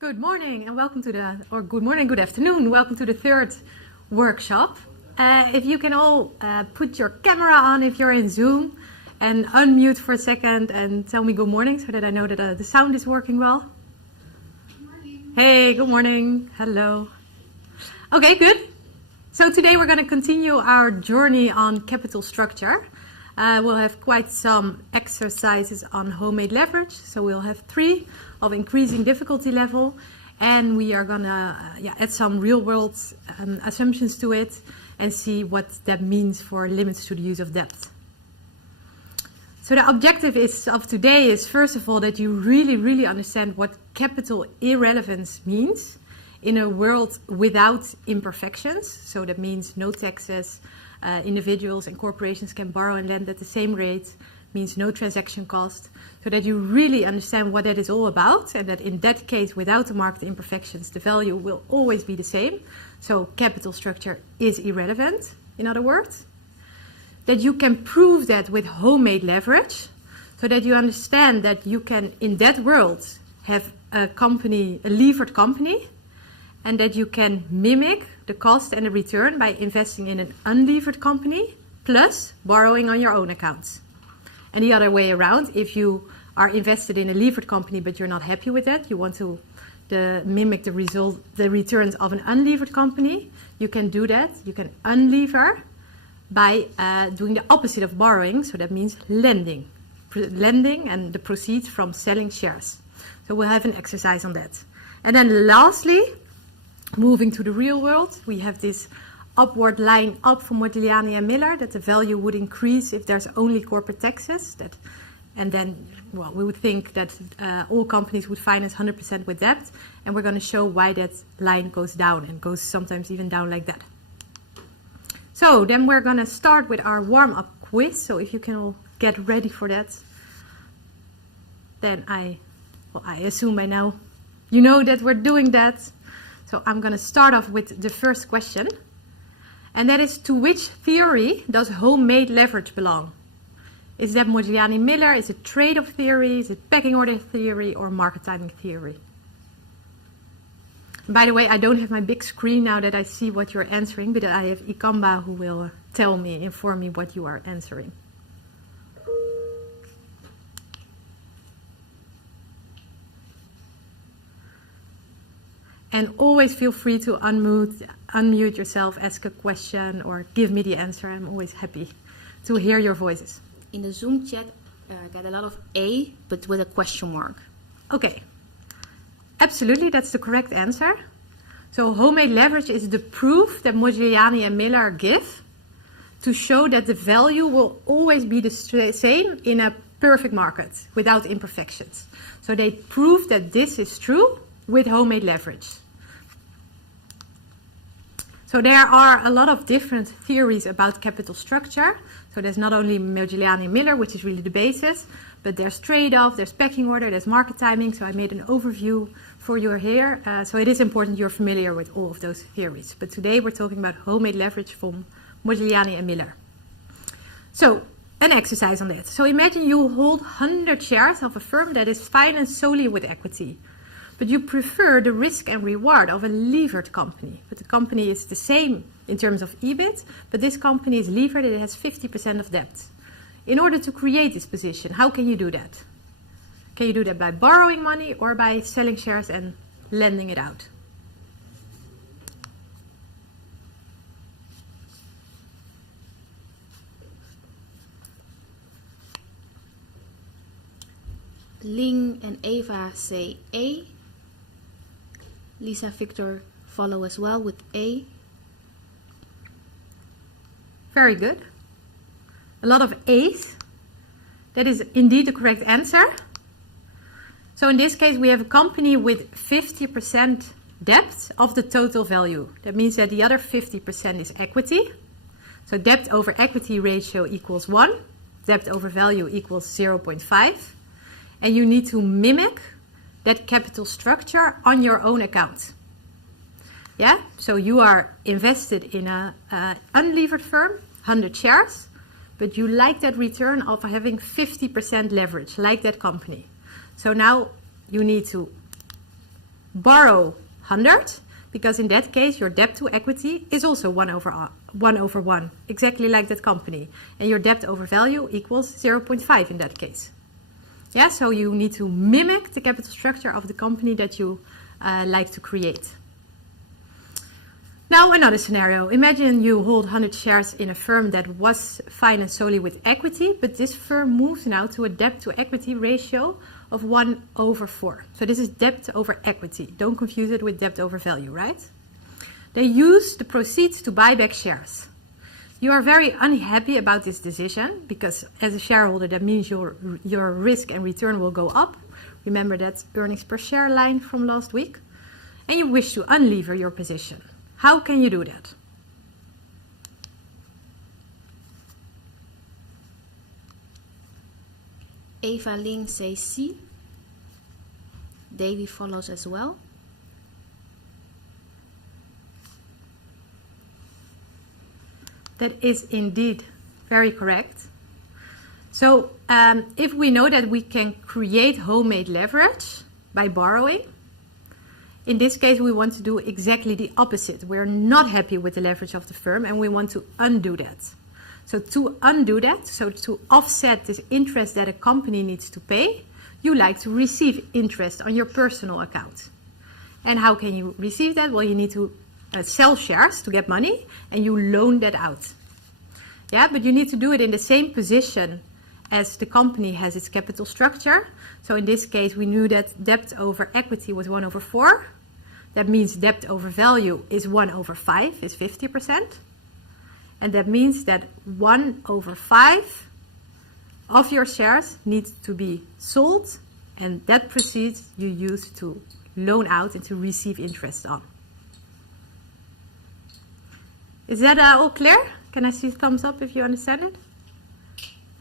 Good morning and welcome to good morning, good afternoon. Welcome to the third workshop. If you can all put your camera on if you're in Zoom and unmute for a second and tell me good morning so that I know that the sound is working well. Good morning. Hey, good morning. Hello. Okay, good. So today we're going to continue our journey on capital structure. We'll have quite some exercises on homemade leverage. So we'll have 3 of increasing difficulty level. And we are going to add some real world assumptions to it and see what that means for limits to the use of debt. So the objective of today is, first of all, that you really understand what capital irrelevance means in a world without imperfections. So that means no taxes, individuals and corporations can borrow and lend at the same rate, means no transaction cost, so that you really understand what that is all about, and that in that case, without the market imperfections, the value will always be the same. So capital structure is irrelevant, in other words. That you can prove that with homemade leverage, so that you understand that you can, in that world, have a levered company, and that you can mimic the cost and the return by investing in an unlevered company, plus borrowing on your own accounts. And the other way around, if you are invested in a levered company but you're not happy with that, you want to mimic the returns of an unlevered company, you can do that. You can unlever by doing the opposite of borrowing, so that means lending and the proceeds from selling shares. So we'll have an exercise on that. And then lastly, moving to the real world, we have this upward line up from Modigliani and Miller, that the value would increase if there's only corporate taxes. And then, well, we would think that all companies would finance 100% with debt. And we're going to show why that line goes down and goes sometimes even down like that. So then we're going to start with our warm-up quiz. So if you can all get ready for that, then I assume by now you know that we're doing that. So I'm going to start off with the first question. And that is, to which theory does homemade leverage belong? Is that Modigliani Miller? Is it trade-off theory? Is it pecking order theory or market timing theory? By the way, I don't have my big screen now that I see what you're answering, but I have Ikamba who will inform me what you are answering. And always feel free to unmute yourself, ask a question, or give me the answer. I'm always happy to hear your voices. In the Zoom chat, I got a lot of A, but with a question mark. Okay. Absolutely, that's the correct answer. So homemade leverage is the proof that Modigliani and Miller give to show that the value will always be the same in a perfect market without imperfections. So they prove that this is true with homemade leverage. So there are a lot of different theories about capital structure. So there's not only Modigliani and Miller, which is really the basis, but there's trade-off, there's pecking order, there's market timing. So I made an overview for you here. So it is important you're familiar with all of those theories. But today we're talking about homemade leverage from Modigliani and Miller. So an exercise on that. So imagine you hold 100 shares of a firm that is financed solely with equity. But you prefer the risk and reward of a levered company. But the company is the same in terms of EBIT, but this company is levered and it has 50% of debt. In order to create this position, how can you do that? Can you do that by borrowing money or by selling shares and lending it out? Ling and Eva say A. Lisa Victor follow as well with A. Very good. A lot of A's. That is indeed the correct answer. So in this case, we have a company with 50% debt of the total value. That means that the other 50% is equity. So debt over equity ratio equals 1. Debt over value equals 0.5. And you need to mimic that capital structure on your own account. Yeah, so you are invested in an unlevered firm, 100 shares, but you like that return of having 50% leverage, like that company. So now you need to borrow 100, because in that case your debt to equity is also 1 over 1, exactly like that company. And your debt over value equals 0.5 in that case. Yeah, so you need to mimic the capital structure of the company that you like to create. Now another scenario. Imagine you hold 100 shares in a firm that was financed solely with equity, but this firm moves now to a debt to equity ratio of 1 over 4. So this is debt over equity. Don't confuse it with debt over value, right? They use the proceeds to buy back shares. You are very unhappy about this decision because as a shareholder that means your risk and return will go up. Remember that earnings per share line from last week. And you wish to unlever your position. How can you do that? Eva Ling says C. Davy follows as well. That is indeed very correct. So if we know that we can create homemade leverage by borrowing, in this case, we want to do exactly the opposite. We're not happy with the leverage of the firm and we want to undo that. So to undo that, so to offset this interest that a company needs to pay, you like to receive interest on your personal account. And how can you receive that? Well, you need to sell shares to get money and you loan that out. Yeah, but you need to do it in the same position as the company has its capital structure. So in this case, we knew that debt over equity was 1 over 4. That means debt over value is 1 over 5, is 50%. And that means that 1 over 5 of your shares needs to be sold, and that proceeds you use to loan out and to receive interest on. Is that all clear? Can I see thumbs up if you understand it?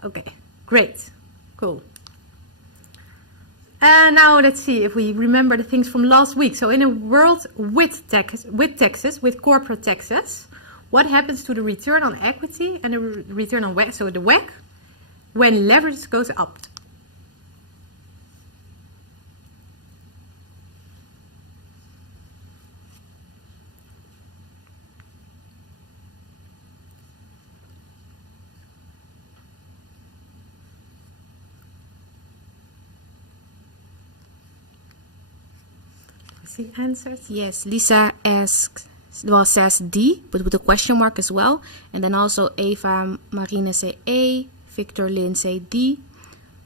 Okay, great, cool. Now let's see if we remember the things from last week. So in a world with taxes, with corporate taxes, what happens to the return on equity and the return on WACC, so the WACC, when leverage goes up? See answers? Yes, Lisa says D, but with a question mark as well. And then also Eva Marine say A, Victor Lin say D,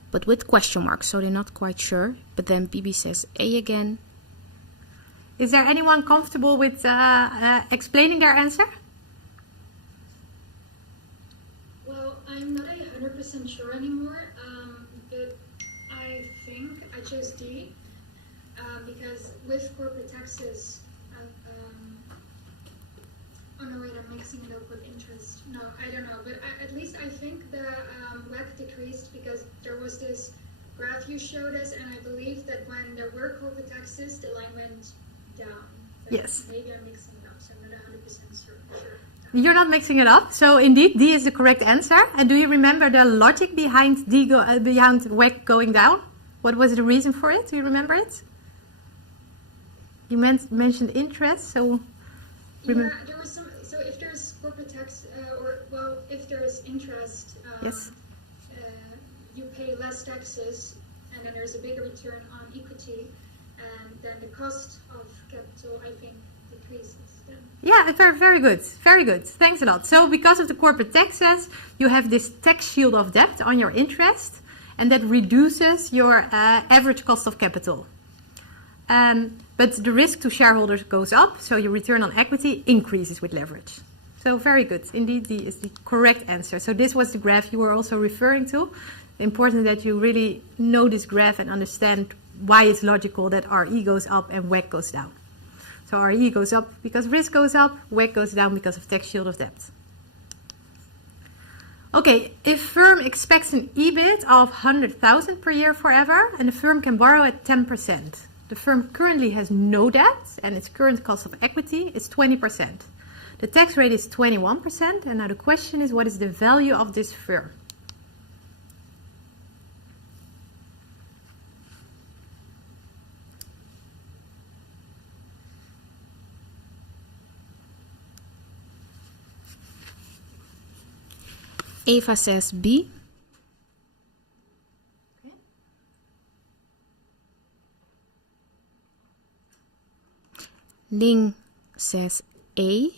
but with question marks, so they're not quite sure. But then BB says A again. Is there anyone comfortable with explaining their answer? Well, I'm not 100% sure anymore, but I think I chose D. Because with corporate taxes, oh no wait, I'm mixing it up with interest. No, I don't know, but at least I think the WACC decreased because there was this graph you showed us, and I believe that when there were corporate taxes, the line went down. But yes. Maybe I'm mixing it up, so I'm not 100% sure. You're not mixing it up, so indeed D is the correct answer. And do you remember the logic behind behind WACC going down? What was the reason for it? Do you remember it? You mentioned interest, so... Yeah, there was some... So if there's corporate tax, if there's interest, yes. You pay less taxes, and then there's a bigger return on equity, and then the cost of capital, I think, decreases. Then. Yeah, very good. Very good. Thanks a lot. So because of the corporate taxes, you have this tax shield of debt on your interest, and that reduces your average cost of capital. But the risk to shareholders goes up, so your return on equity increases with leverage. So very good. Indeed, D is the correct answer. So this was the graph you were also referring to. Important that you really know this graph and understand why it's logical that RE goes up and WACC goes down. So RE goes up because risk goes up, WACC goes down because of tax shield of debt. Okay, if firm expects an EBIT of 100,000 per year forever, and the firm can borrow at 10%. The firm currently has no debt, and its current cost of equity is 20%. The tax rate is 21%, and now the question is, what is the value of this firm? Eva says B. Okay. Ling says A.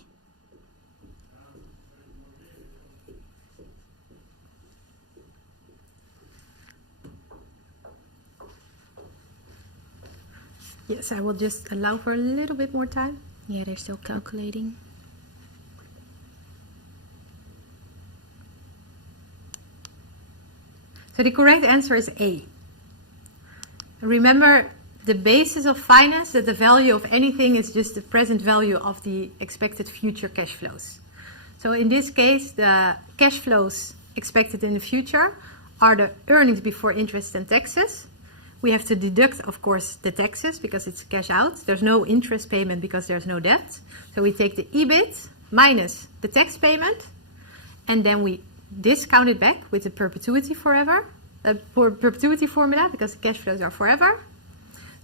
Yes, I will just allow for a little bit more time. Yeah, they're still calculating. So the correct answer is A. Remember, the basis of finance, that the value of anything is just the present value of the expected future cash flows. So in this case, the cash flows expected in the future are the earnings before interest and taxes. We have to deduct, of course, the taxes because it's cash out. There's no interest payment because there's no debt. So we take the EBIT minus the tax payment, and then we discount it back with the perpetuity formula because the cash flows are forever.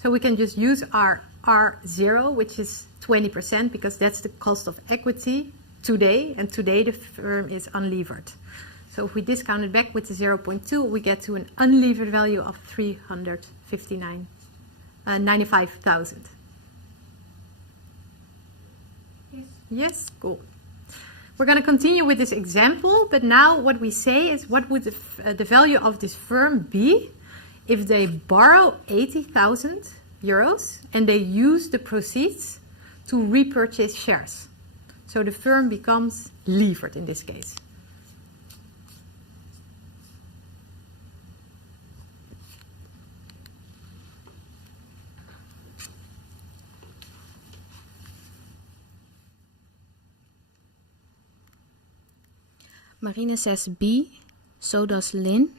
So we can just use our R0, which is 20%, because that's the cost of equity today, and today the firm is unlevered. So if we discount it back with the 0.2, we get to an unlevered value of 395,000. Yes. Yes, cool. We're going to continue with this example, but now what we say is, what would the value of this firm be if they borrow 80,000 euros and they use the proceeds to repurchase shares? So the firm becomes levered in this case. Marine says B. So does Lynn.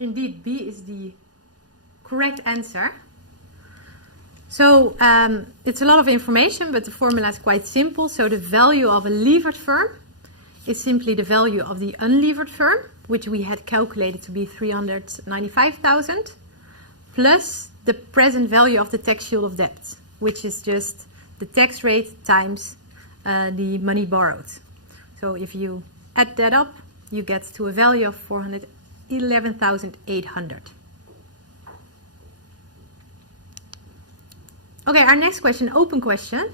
Indeed, B is the correct answer. So it's a lot of information, but the formula is quite simple. So the value of a levered firm is simply the value of the unlevered firm, which we had calculated to be 395,000, plus the present value of the tax shield of debt, which is just the tax rate times the money borrowed. So if you add that up, you get to a value of 411,800. Okay, our next question, open question.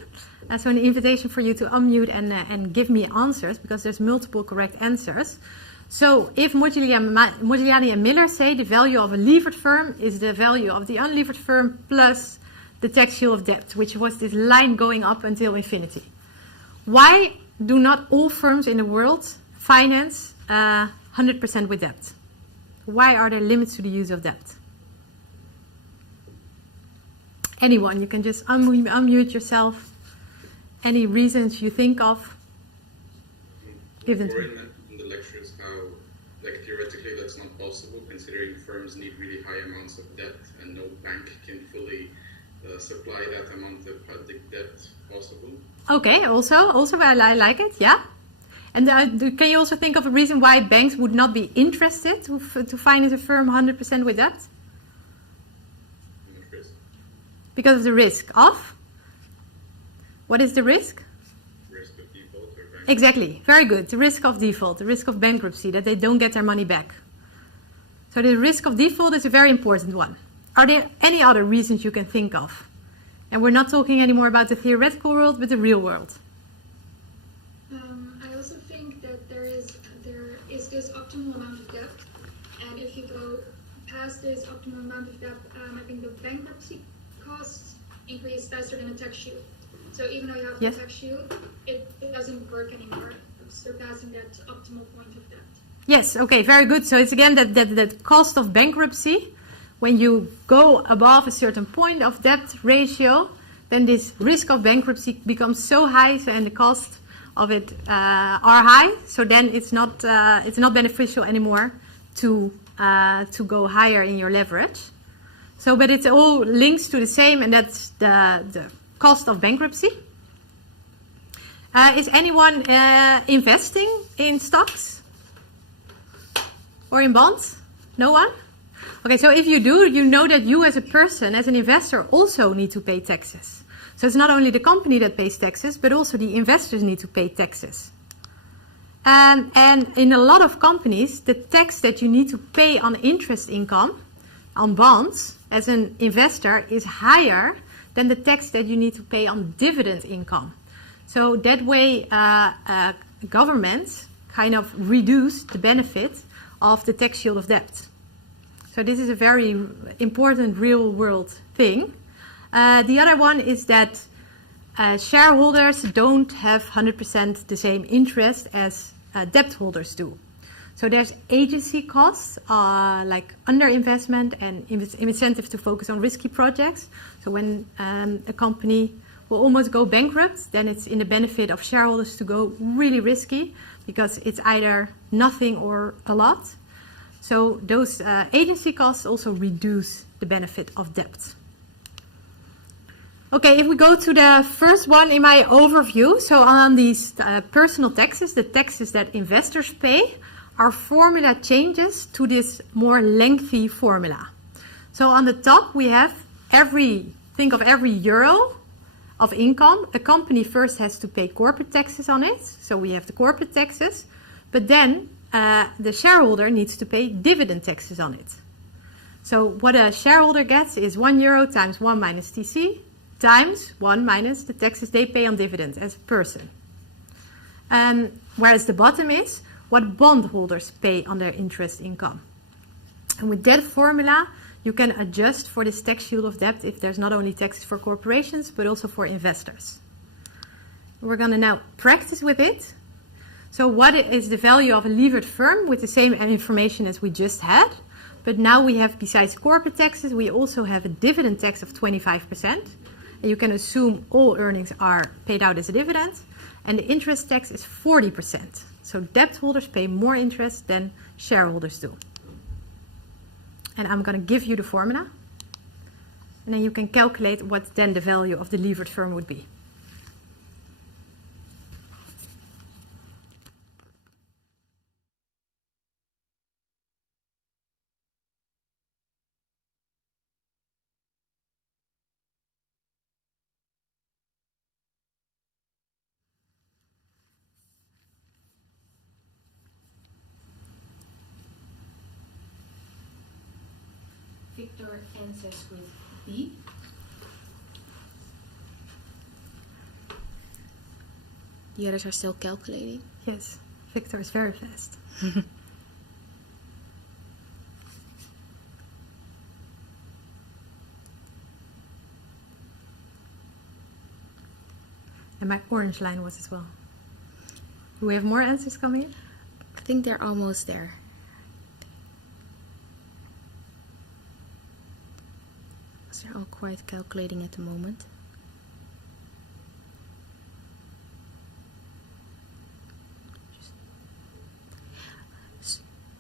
So an invitation for you to unmute and give me answers, because there's multiple correct answers. So if Modigliani and Miller say the value of a levered firm is the value of the unlevered firm plus the tax shield of debt, which was this line going up until infinity. Why do not all firms in the world finance 100% with debt? Why are there limits to the use of debt? Anyone, you can just unmute yourself. Any reasons you think of? Give them to me. In the lectures, how, like, theoretically that's not possible, considering firms need really high amounts of debt, and no bank can fully supply that amount of debt possible. Okay, also I like it, yeah. And can you also think of a reason why banks would not be interested to finance a firm 100% with debt? Because of the risk of? What is the risk? Risk of default or bankruptcy. Exactly, very good. The risk of default, the risk of bankruptcy, that they don't get their money back. So the risk of default is a very important one. Are there any other reasons you can think of? And we're not talking anymore about the theoretical world, but the real world. I also think that there is this optimal amount of debt, and if you go past this optimal amount of debt, I think the bankruptcy costs increase faster than the tax shield. So even though you have Yes. the tax shield, it doesn't work anymore, surpassing that optimal point of debt. Yes, okay, very good. So it's again that cost of bankruptcy. When you go above a certain point of debt ratio, then this risk of bankruptcy becomes so high, and the cost of it are high. So then it's not beneficial anymore to go higher in your leverage. So, but it all links to the same, and that's the cost of bankruptcy. Is anyone investing in stocks or in bonds? No one? Okay, so if you do, you know that you as a person, as an investor, also need to pay taxes. So it's not only the company that pays taxes, but also the investors need to pay taxes. And in a lot of companies, the tax that you need to pay on interest income, on bonds, as an investor, is higher than the tax that you need to pay on dividend income. So that way, governments kind of reduce the benefit of the tax shield of debt. So this is a very important real-world thing. The other one is that shareholders don't have 100% the same interest as debt holders do. So there's agency costs, like underinvestment and incentive to focus on risky projects. So when a company will almost go bankrupt, then it's in the benefit of shareholders to go really risky, because it's either nothing or a lot. So those agency costs also reduce the benefit of debt. Okay, if we go to the first one in my overview, so on these personal taxes, the taxes that investors pay, our formula changes to this more lengthy formula. So on the top we have think of every euro of income, a company first has to pay corporate taxes on it. So we have the corporate taxes, but then the shareholder needs to pay dividend taxes on it. So what a shareholder gets is €1 times 1 minus TC times 1 minus the taxes they pay on dividends as a person. Whereas the bottom is what bondholders pay on their interest income. And with that formula, you can adjust for this tax shield of debt if there's not only taxes for corporations, but also for investors. We're going to now practice with it. So what is the value of a levered firm with the same information as we just had? But now we have, besides corporate taxes, we also have a dividend tax of 25%. And you can assume all earnings are paid out as a dividend. And the interest tax is 40%. So debt holders pay more interest than shareholders do. And I'm going to give you the formula. And then you can calculate what then the value of the levered firm would be. Victor answers with B. The others are still calculating. Yes, Victor is very fast. And my orange line was as well. Do we have more answers coming in? I think they're almost there. They're all quite calculating at the moment.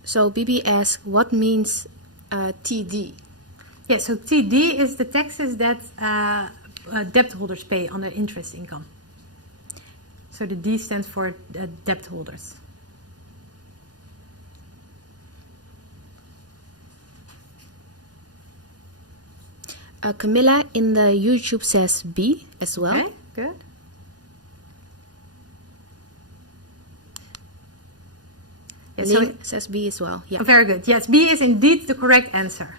So BB asks, what means TD? Yeah, so TD is the taxes that debt holders pay on their interest income. So the D stands for debt holders. Camilla in the YouTube says B as well. Okay, good. Yeah, Lynn says B as well. Yeah. Very good. Yes, B is indeed the correct answer.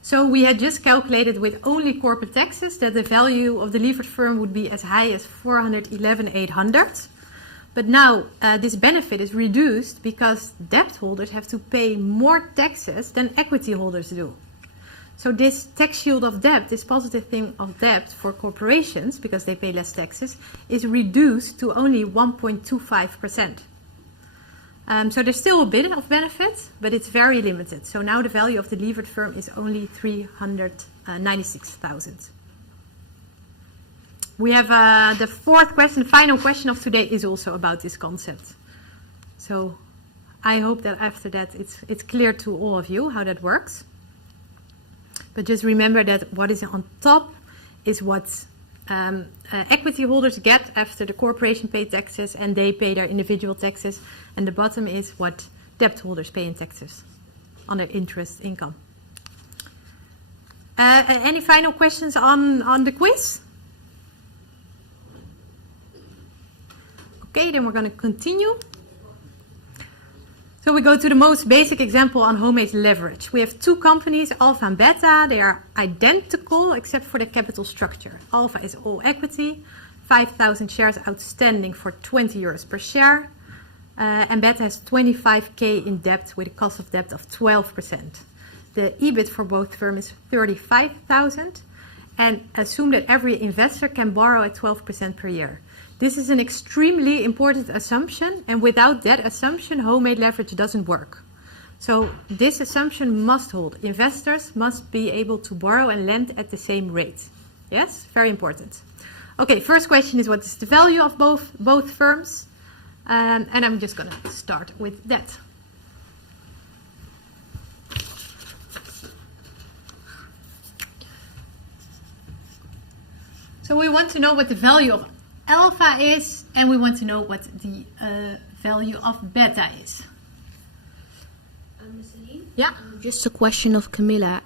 So we had just calculated with only corporate taxes that the value of the levered firm would be as high as 411,800. But now this benefit is reduced because debt holders have to pay more taxes than equity holders do. So this tax shield of debt, this positive thing of debt for corporations, because they pay less taxes, is reduced to only 1.25%. So there's still a bit of benefit, but it's very limited. So now the value of the levered firm is only 396,000. We have the fourth question, the final question of today is also about this concept. So I hope that after that it's clear to all of you how that works. But just remember that what is on top is what equity holders get after the corporation pay taxes and they pay their individual taxes. And the bottom is what debt holders pay in taxes on their interest income. Any final questions on the quiz? Okay, then we're going to continue. So we go to the most basic example on homemade leverage. We have two companies, Alpha and Beta. They are identical except for the capital structure. Alpha is all equity, 5,000 shares outstanding for 20 euros per share. And Beta has 25k in debt with a cost of debt of 12%. The EBIT for both firms is 35,000, and assume that every investor can borrow at 12% per year. This is an extremely important assumption, and without that assumption, homemade leverage doesn't work. So this assumption must hold. Investors must be able to borrow and lend at the same rate. Yes, very important. Okay, first question is, what is the value of both firms? And I'm just going to start with that. So we want to know what the value of Alpha is, and we want to know what the value of Beta is. Yeah? Just a question of Camilla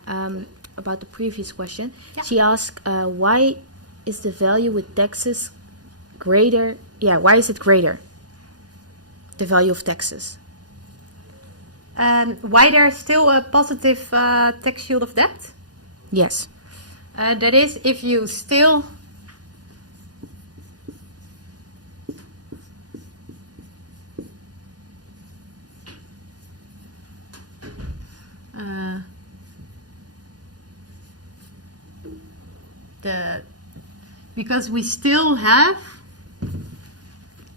about the previous question. Yeah. She asked, why is the value with taxes greater? Yeah, why is it greater? The value of taxes. Why there is still a positive tax shield of debt? Yes. That is, if you still because we still have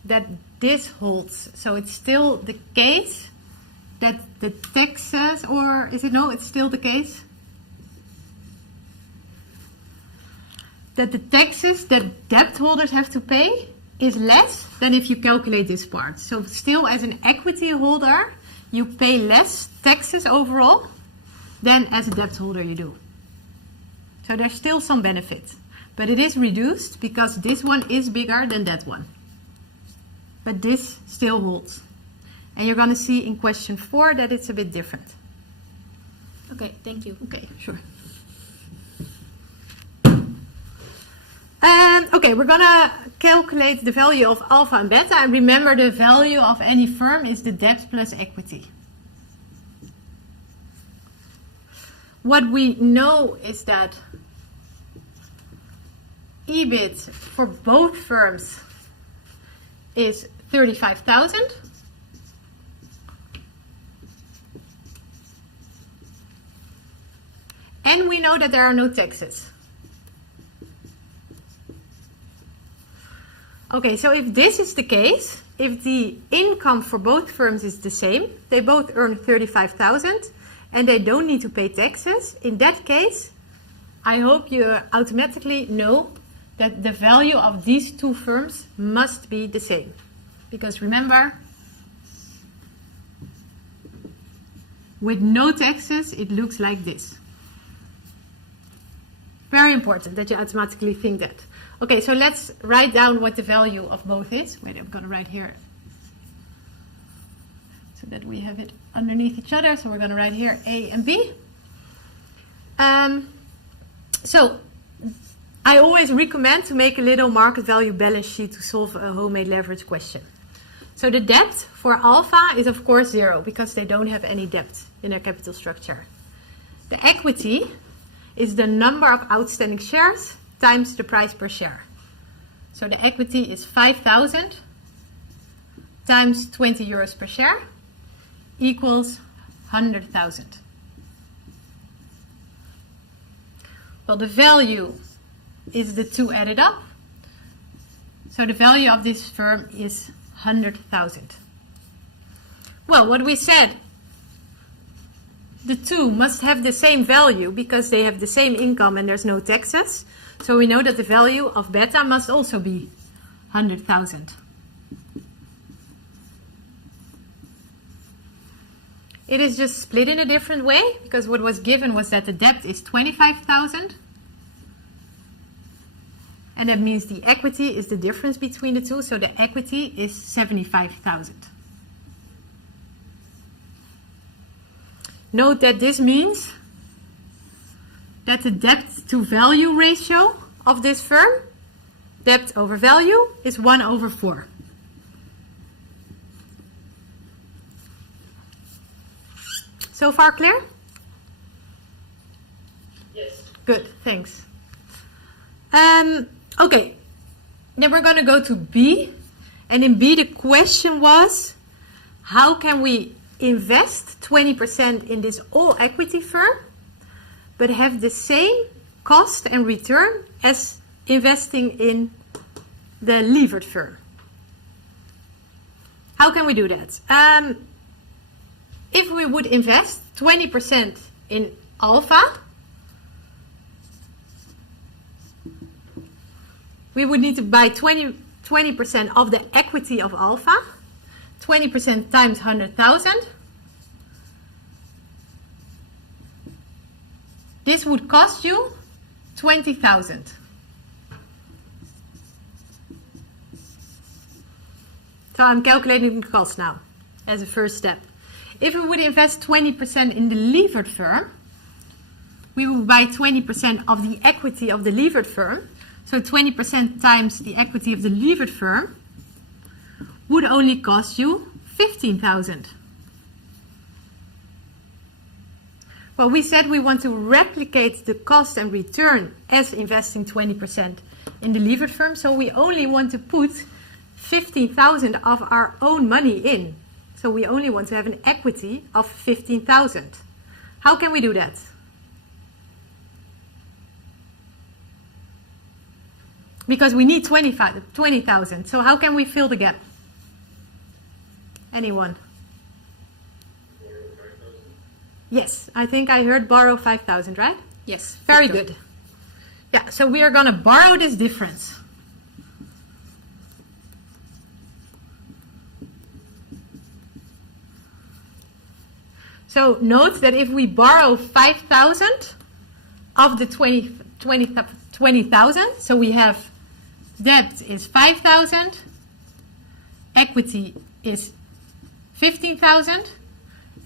that this holds, so it's still the case that the taxes, or is it no, it's still the case that the taxes that debt holders have to pay is less than if you calculate this part. So still, as an equity holder, you pay less taxes overall than as a debt holder you do. So there's still some benefit, but it is reduced because this one is bigger than that one. But this still holds. And you're going to see in question 4 that it's a bit different. Okay, thank you. Okay, sure. Okay, we're going to calculate the value of Alpha and Beta. And remember, the value of any firm is the debt plus equity. What we know is that EBIT for both firms is 35,000. And we know that there are no taxes. Okay, so if this is the case, if the income for both firms is the same, they both earn 35,000 and they don't need to pay taxes, in that case, I hope you automatically know that the value of these two firms must be the same. Because remember, with no taxes, it looks like this. Very important that you automatically think that. Okay, so let's write down what the value of both is. Wait, I'm going to write here so that we have it underneath each other. So we're going to write here A and B. So I always recommend to make a little market value balance sheet to solve a homemade leverage question. So the debt for Alpha is of course 0 because they don't have any debt in their capital structure. The equity is the number of outstanding shares times the price per share. So the equity is 5,000 times 20 euros per share equals 100,000. Well, the value is the two added up. So the value of this firm is 100,000. Well, what we said, the two must have the same value because they have the same income and there's no taxes. So we know that the value of Beta must also be 100,000. It is just split in a different way because what was given was that the debt is 25,000. And that means the equity is the difference between the two. So the equity is 75,000. Note that this means that the debt to value ratio of this firm, debt over value, is 1/4. So far clear? Yes. Good, thanks. Okay, then we're going to go to B. And in B, the question was, how can we invest 20% in this all-equity firm, but have the same cost and return as investing in the levered firm? How can we do that? If we would invest 20% in alpha, we would need to buy 20% of the equity of alpha, 20% times 100,000. This would cost you 20,000. So I'm calculating the cost now as a first step. If we would invest 20% in the levered firm, we would buy 20% of the equity of the levered firm. So 20% times the equity of the levered firm would only cost you 15,000. Well, we said we want to replicate the cost and return as investing 20% in the levered firm, so we only want to put 15,000 of our own money in. So we only want to have an equity of 15,000. How can we do that? Because we need 20,000. So how can we fill the gap? Anyone? Yes, I think I heard borrow 5,000, right? Yes. Very Victor. good. Yeah, so we are going to borrow this difference. So note that if we borrow 5,000 of the 20,000, so we have debt is 5,000, equity is 15,000,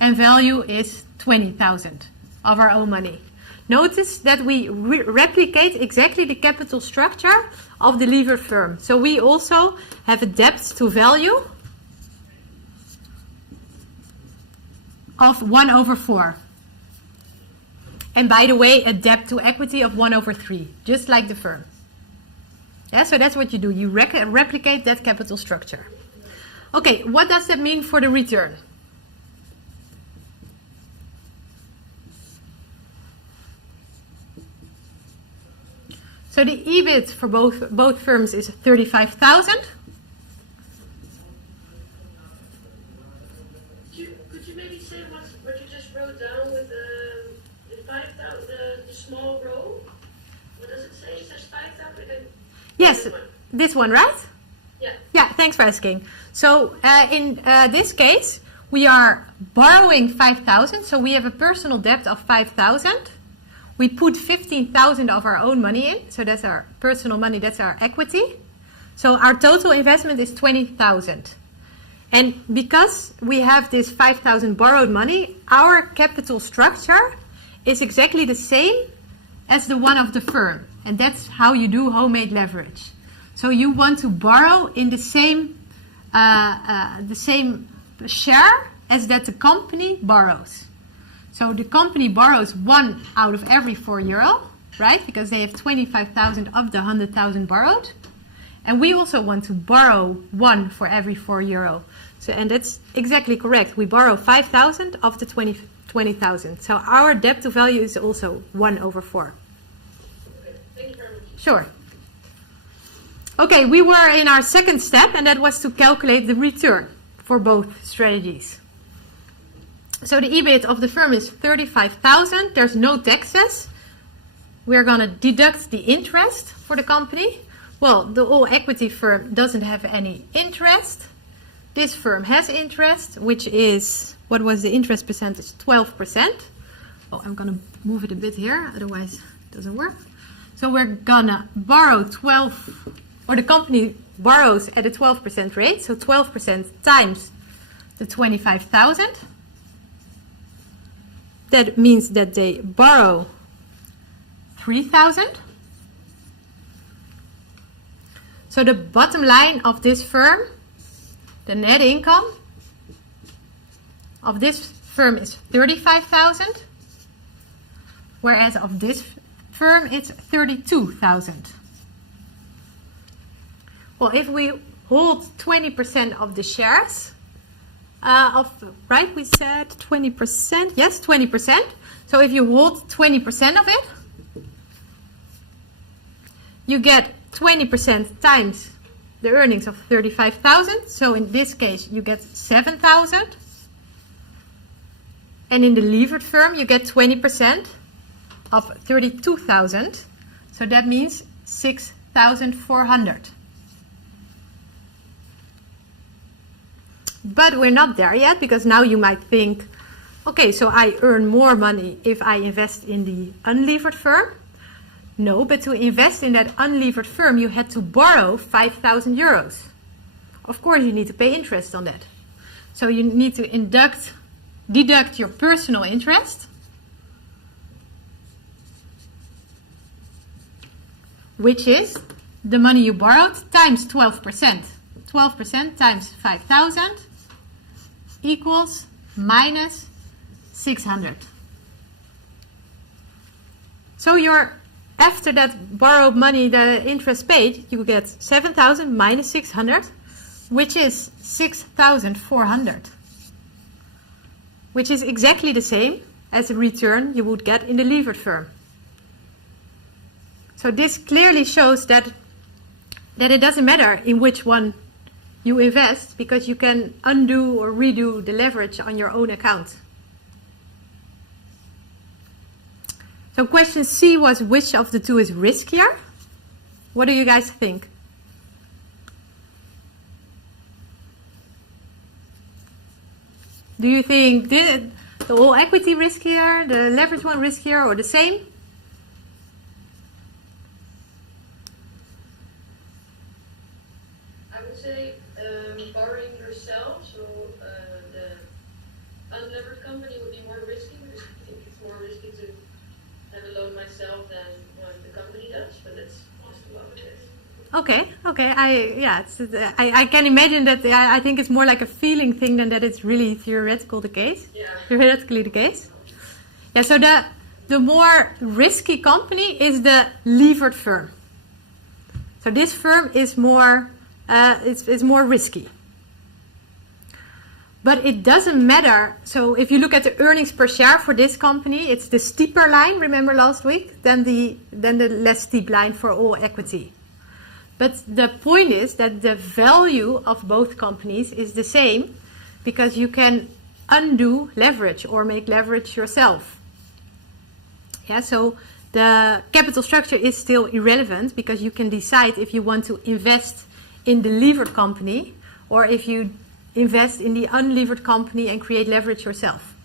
and value is 20,000 of our own money. Notice that we replicate exactly the capital structure of the levered firm. So we also have a debt to value of 1/4. And by the way, a debt to equity of 1/3, just like the firm. Yeah, so that's what you do. You replicate that capital structure. Okay, what does that mean for the return? So the EBIT for both firms is 35,000. Could you maybe say what you just wrote down with the 5,000, the small row? What does it say? It says 5,000. Yes, this one, right? Yeah. Yeah, thanks for asking. So in this case, we are borrowing 5,000. So we have a personal debt of 5,000. We put 15,000 of our own money in. So that's our personal money, that's our equity. So our total investment is 20,000. And because we have this 5,000 borrowed money, our capital structure is exactly the same as the one of the firm. And that's how you do homemade leverage. So you want to borrow in the same share as that the company borrows. So the company borrows 1 out of every €4, right? Because they have 25,000 of the 100,000 borrowed. And we also want to borrow 1 for every €4. So, and that's exactly correct. We borrow 5,000 of the 20,000. So our debt to value is also 1/4. Okay, thank you very much. Sure. Okay, we were in our second step, and that was to calculate the return for both strategies. So the EBIT of the firm is 35,000. There's no taxes. We're going to deduct the interest for the company. Well, the all equity firm doesn't have any interest. This firm has interest, which is, what was the interest percentage? 12%. Oh, I'm going to move it a bit here, otherwise it doesn't work. So we're going to borrow 12, or the company borrows at a 12% rate. So 12% times the 25,000. That means that they borrow 3,000. So the bottom line of this firm, the net income of this firm is 35,000, whereas of this firm it's 32,000. Well, if we hold 20% of the shares, right, we said 20%, yes, 20%. So if you hold 20% of it, you get 20% times the earnings of 35,000. So in this case, you get 7,000. And in the levered firm, you get 20% of 32,000. So that means 6,400. But we're not there yet, because now you might think, okay, so I earn more money if I invest in the unlevered firm. No, but to invest in that unlevered firm, you had to borrow 5,000 euros. Of course, you need to pay interest on that. So you need to deduct your personal interest, which is the money you borrowed times 12%. 12% times 5,000 equals minus 600. So after that borrowed money, the interest paid, you get 7,000 minus 600, which is 6,400. Which is exactly the same as the return you would get in the levered firm. So this clearly shows that it doesn't matter in which one you invest, because you can undo or redo the leverage on your own account. So question C was, which of the two is riskier? What do you guys think? Do you think the whole equity riskier, the leverage one riskier, or the same? I would say borrowing yourself, so the unlevered company would be more risky, because I think it's more risky to have a loan myself than what the company does, but that's just a lot of it. Okay. I can imagine that. I think it's more like a feeling thing than that it's really theoretically the case. Yeah. Theoretically the case. Yeah. So the more risky company is the levered firm. So this firm is more it's more risky. But it doesn't matter. So if you look at the earnings per share for this company, it's the steeper line. Remember last week? Than the less steep line for all equity. But the point is that the value of both companies is the same, because you can undo leverage or make leverage yourself. Yeah, so the capital structure is still irrelevant, because you can decide if you want to invest in the levered company or if you invest in the unlevered company and create leverage yourself.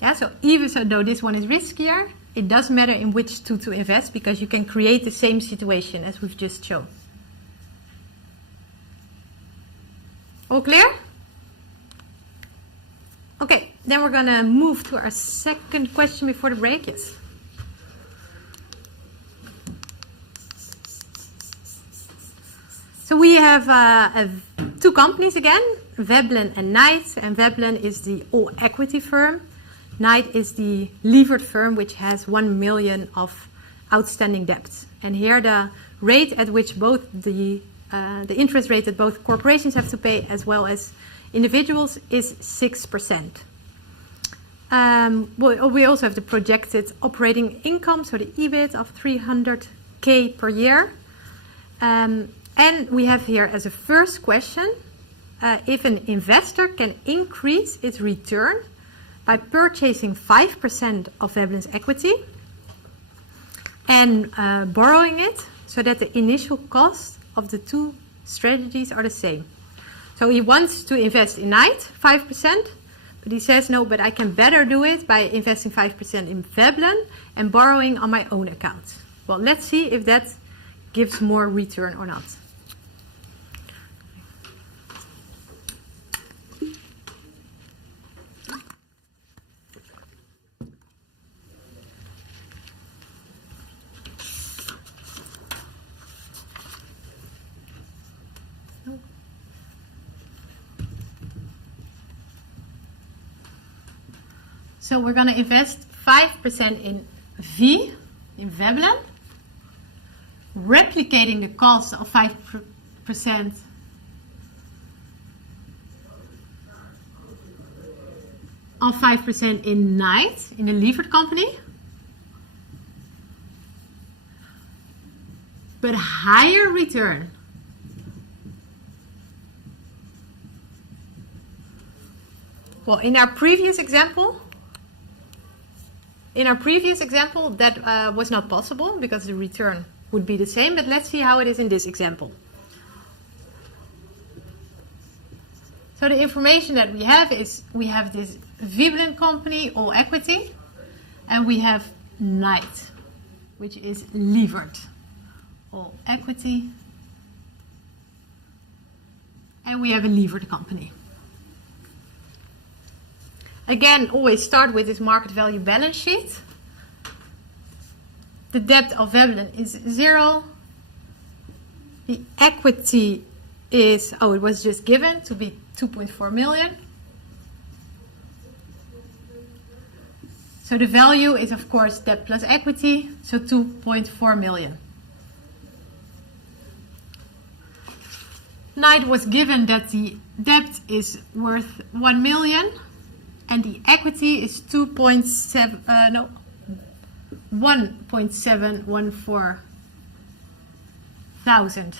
Yeah, so even though this one is riskier, it doesn't matter in which two to invest, because you can create the same situation as we've just shown. All clear? Okay, then we're going to move to our second question before the break. Yes. So we have two companies again, Veblen and Knight. And Veblen is the all-equity firm. Knight is the levered firm, which has 1 million of outstanding debts. And here the rate at which both the interest rate that both corporations have to pay as well as individuals is 6%. We also have the projected operating income, so the EBIT of 300k per year. And we have here as a first question, if an investor can increase its return by purchasing 5% of Veblen's equity and borrowing it so that the initial cost of the two strategies are the same. So he wants to invest in Knight 5%, but he says, no, but I can better do it by investing 5% in Veblen and borrowing on my own account. Well, let's see if that gives more return or not. So we're going to invest 5% in V, in Veblen, replicating the cost of 5% in Knight, in the levered company, but higher return. Well, in our previous example, that was not possible because the return would be the same, but let's see how it is in this example. So the information that we have is we have this Veblen company, all equity, and we have Knight, which is levered, all equity, and we have a levered company. Again, always start with this market value balance sheet. The debt of Veblen is 0. The equity is, it was just given to be 2.4 million. So the value is, of course, debt plus equity, so 2.4 million. Knight was given that the debt is worth 1 million. And the equity is 1.714 thousand.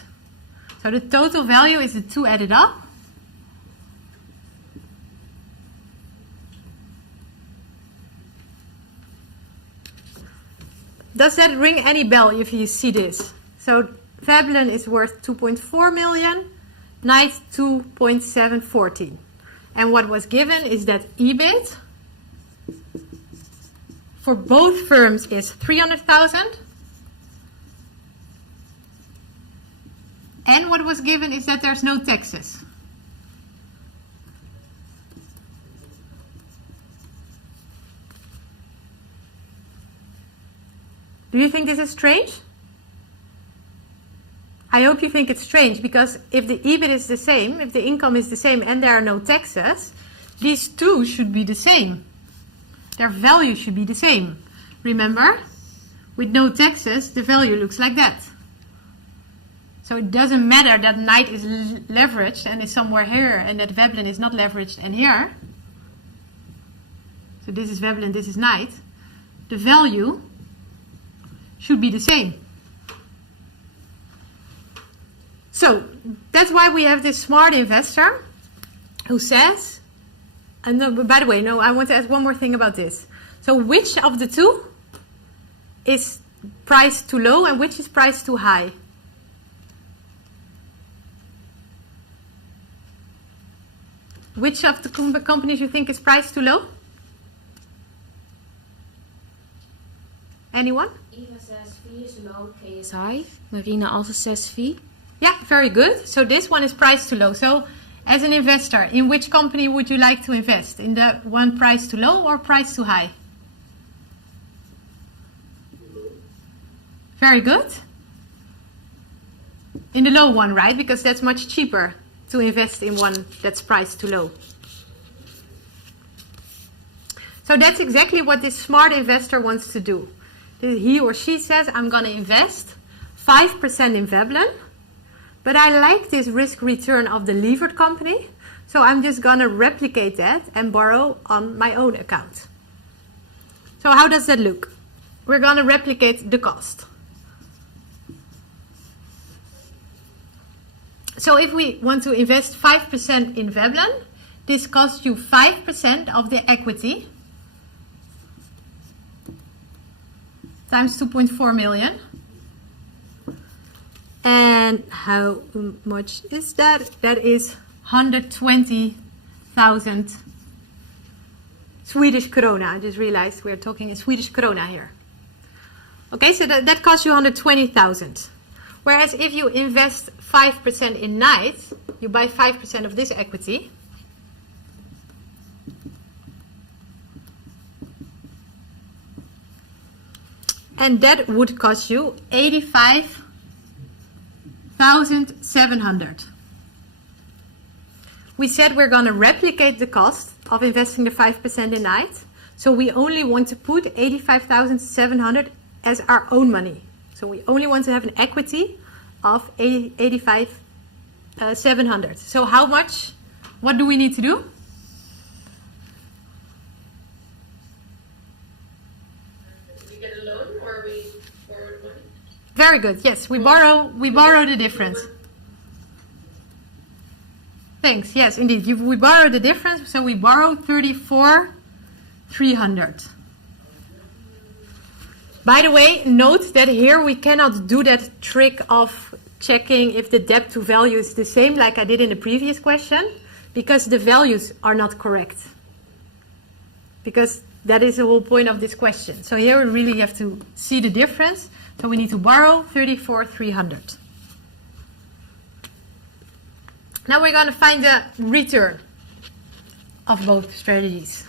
So the total value is the two added up. Does that ring any bell if you see this? So Veblen is worth 2.4 million, Knight 2.714. And what was given is that EBIT for both firms is 300,000. And what was given is that there's no taxes. Do you think this is strange? I hope you think it's strange, because if the EBIT is the same, if the income is the same and there are no taxes, these two should be the same. Their value should be the same. Remember, with no taxes, the value looks like that. So it doesn't matter that Knight is leveraged and is somewhere here, and that Veblen is not leveraged and here. So this is Veblen, this is Knight. The value should be the same. So that's why we have this smart investor who says, and no, by the way, no, I want to ask one more thing about this. So which of the two is priced too low and which is priced too high? Which of the companies you think is priced too low? Anyone? Eva says V is low, K is high. Marina also says V. Yeah, very good. So this one is priced too low. So as an investor, in which company would you like to invest? In the one priced too low or priced too high? Very good. In the low one, right? Because that's much cheaper to invest in one that's priced too low. So that's exactly what this smart investor wants to do. He or she says, I'm going to invest 5% in Veblen, but I like this risk return of the levered company, so I'm just going to replicate that and borrow on my own account. So how does that look? We're going to replicate the cost. So if we want to invest 5% in Veblen, this costs you 5% of the equity times 2.4 million. And how much is that? That is 120,000 Swedish krona. I just realized we're talking in Swedish krona here. Okay, so that costs you 120,000. Whereas if you invest 5% in Knight, you buy 5% of this equity. And that would cost you 85,700. We said we're going to replicate the cost of investing the 5% in Knight. So we only want to put 85,700 as our own money. So we only want to have an equity of 85,700. So how much? What do we need to do? We get a loan or we borrow the money? Very good. Yes, we borrow the difference. Thanks. Yes, indeed. We borrow the difference. So we borrow 34,300. By the way, note that here we cannot do that trick of checking if the debt to value is the same like I did in the previous question, because the values are not correct. Because that is the whole point of this question. So here we really have to see the difference. So we need to borrow 34,300. Now we're going to find the return of both strategies.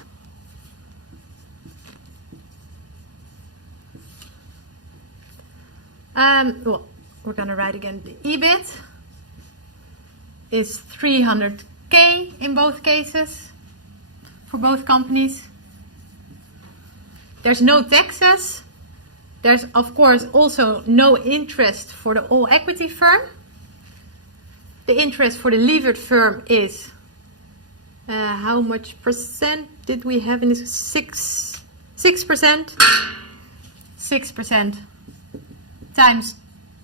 Well, we're going to write again the EBIT is 300K in both cases for both companies. There's no taxes. There's, of course, also no interest for the all equity firm. The interest for the levered firm is, how much percent did we have in this? 6%. 6% times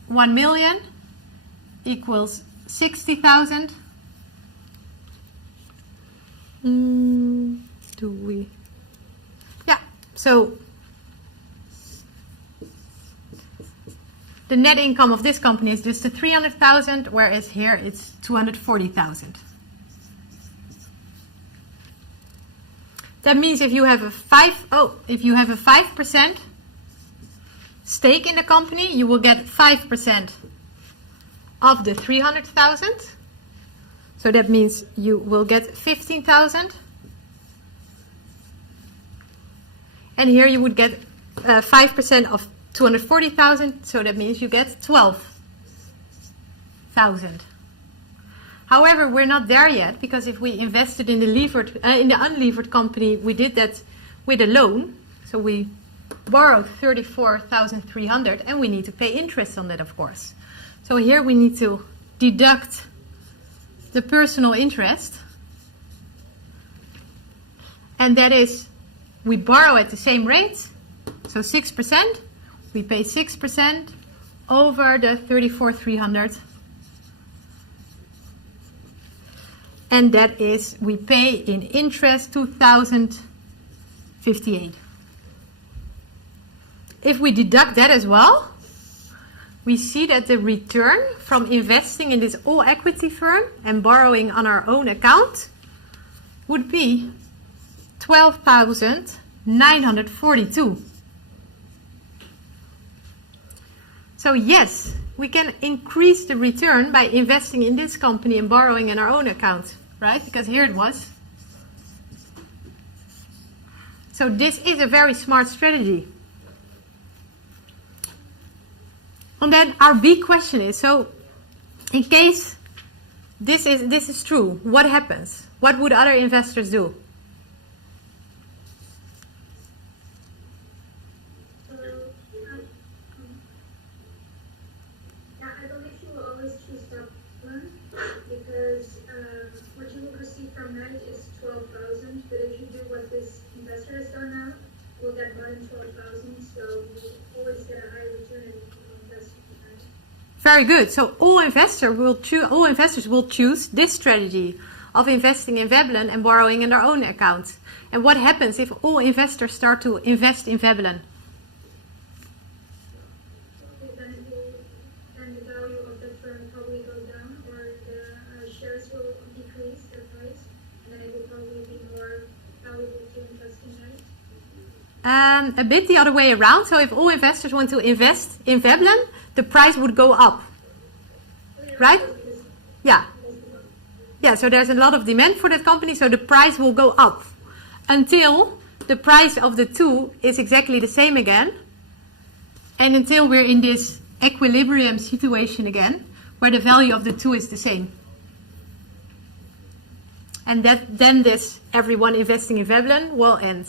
1 million equals 60,000. Do we? Yeah, so the net income of this company is just the 300,000, whereas here it's 240,000. That means if you have a 5% stake in the company, you will get 5% of the 300,000. So that means you will get 15,000. And here you would get 5% of 240,000, so that means you get 12,000. However, we're not there yet, because if we invested in the unlevered company, we did that with a loan. So we borrowed 34,300, and we need to pay interest on that, of course. So here we need to deduct the personal interest, and that is, we borrow at the same rate, so 6%. We pay 6% over the 34,300. And that is, we pay in interest 2,058. If we deduct that as well, we see that the return from investing in this all equity firm and borrowing on our own account would be 12,942. So yes, we can increase the return by investing in this company and borrowing in our own account, right? Because here it was. So this is a very smart strategy. And then our big question is, so in case this is true, what happens? What would other investors do? I believe you will always choose that one, because what you will receive from that is 12,000, but if you do what this investor has done now, you'll get more than 12,000, so you always get a higher return if you invest in that. Very good. So all investors will choose this strategy of investing in Veblen and borrowing in their own account. And what happens if all investors start to invest in Veblen? Then the value of the firm probably go down, or the shares will decrease their price, and then it will probably be more valuable to invest in that. A bit the other way around. So if all investors want to invest in Veblen, the price would go up, right? Yeah. Yeah, so there's a lot of demand for that company, so the price will go up until the price of the two is exactly the same again, and until we're in this equilibrium situation again, where the value of the two is the same. And then everyone investing in Veblen will end.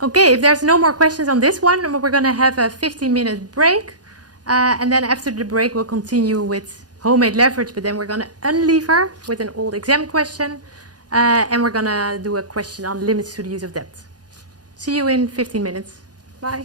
Okay, if there's no more questions on this one, we're going to have a 15-minute break. And then after the break, we'll continue with homemade leverage, but then we're going to unlever with an old exam question. And we're going to do a question on limits to the use of debt. See you in 15 minutes. Bye.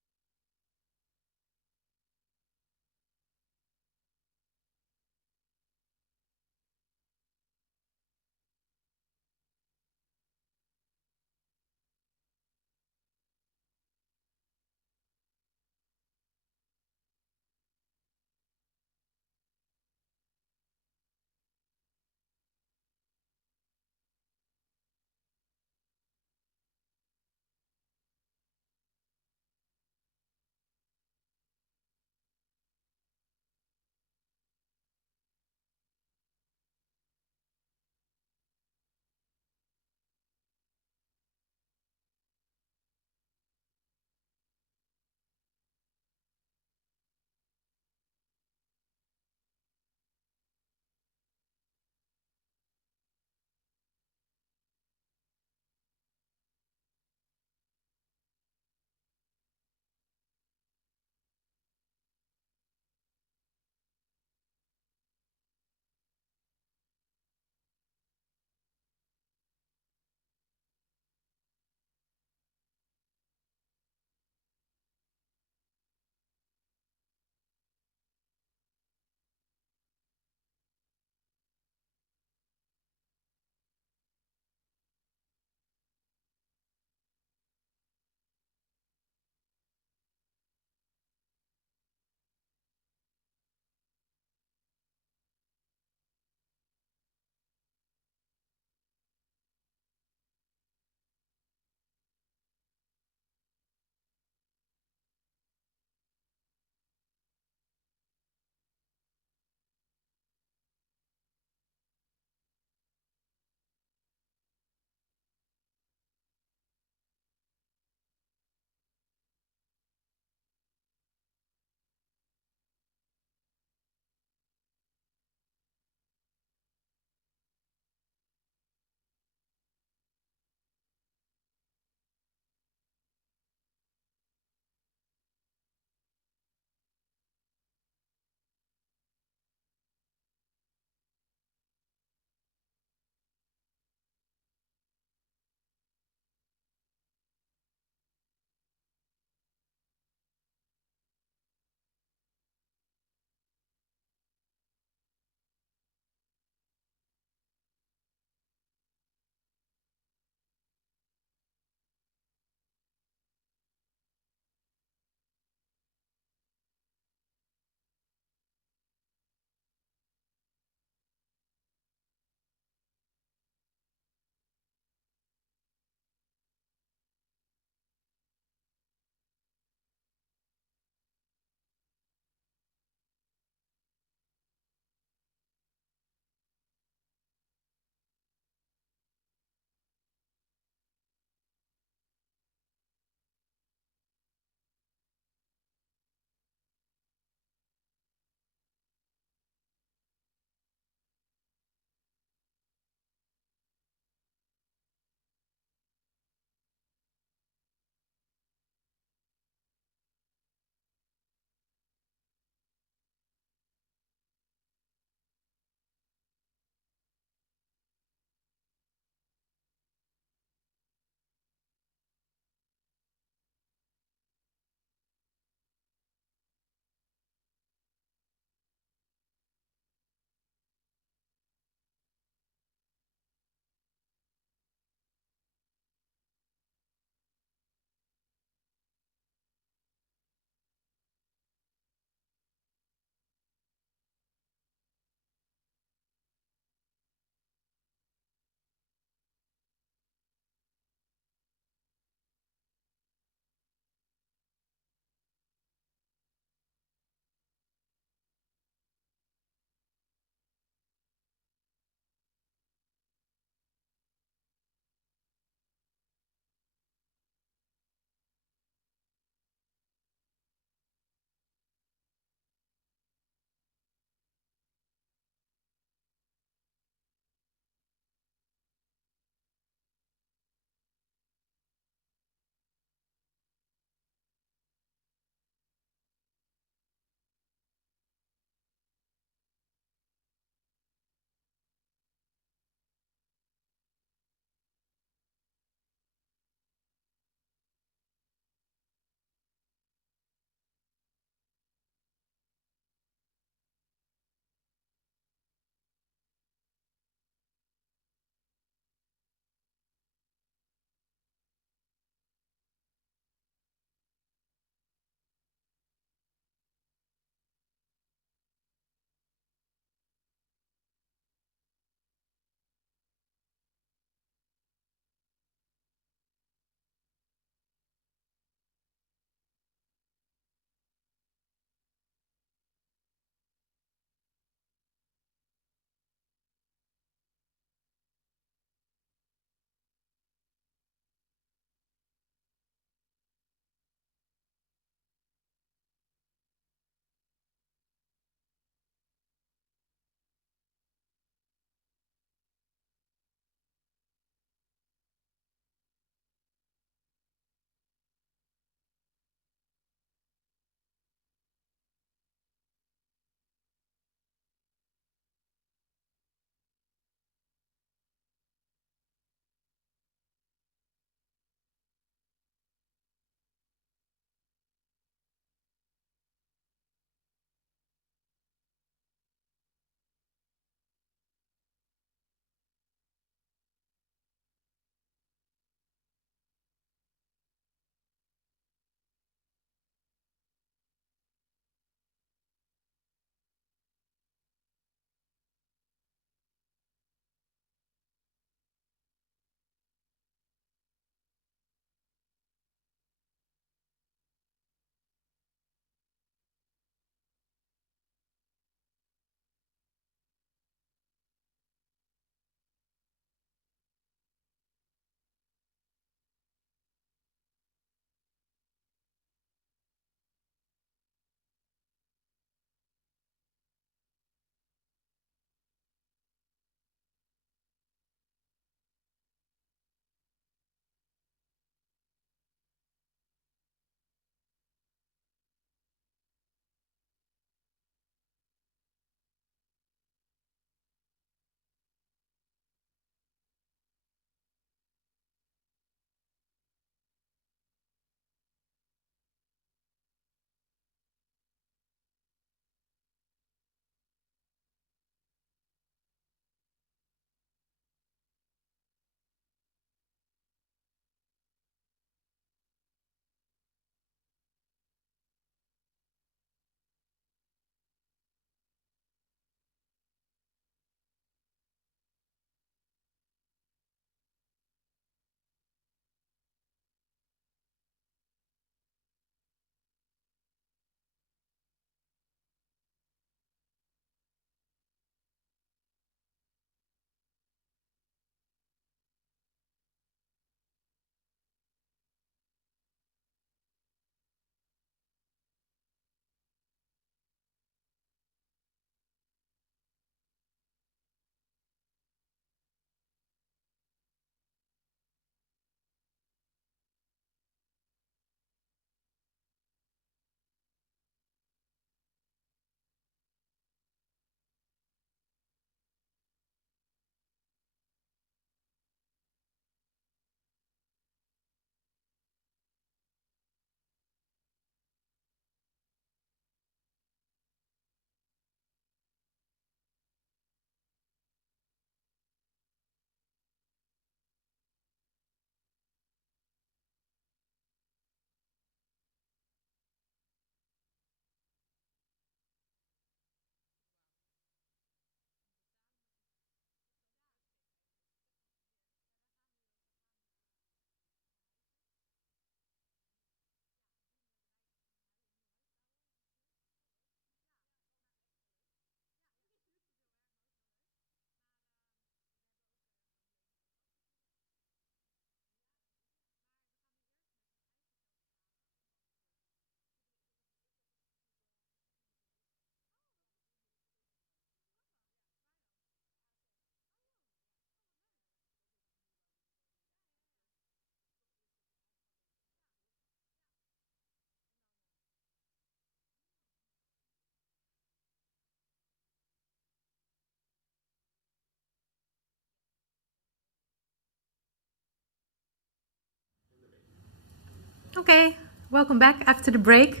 Okay, welcome back after the break.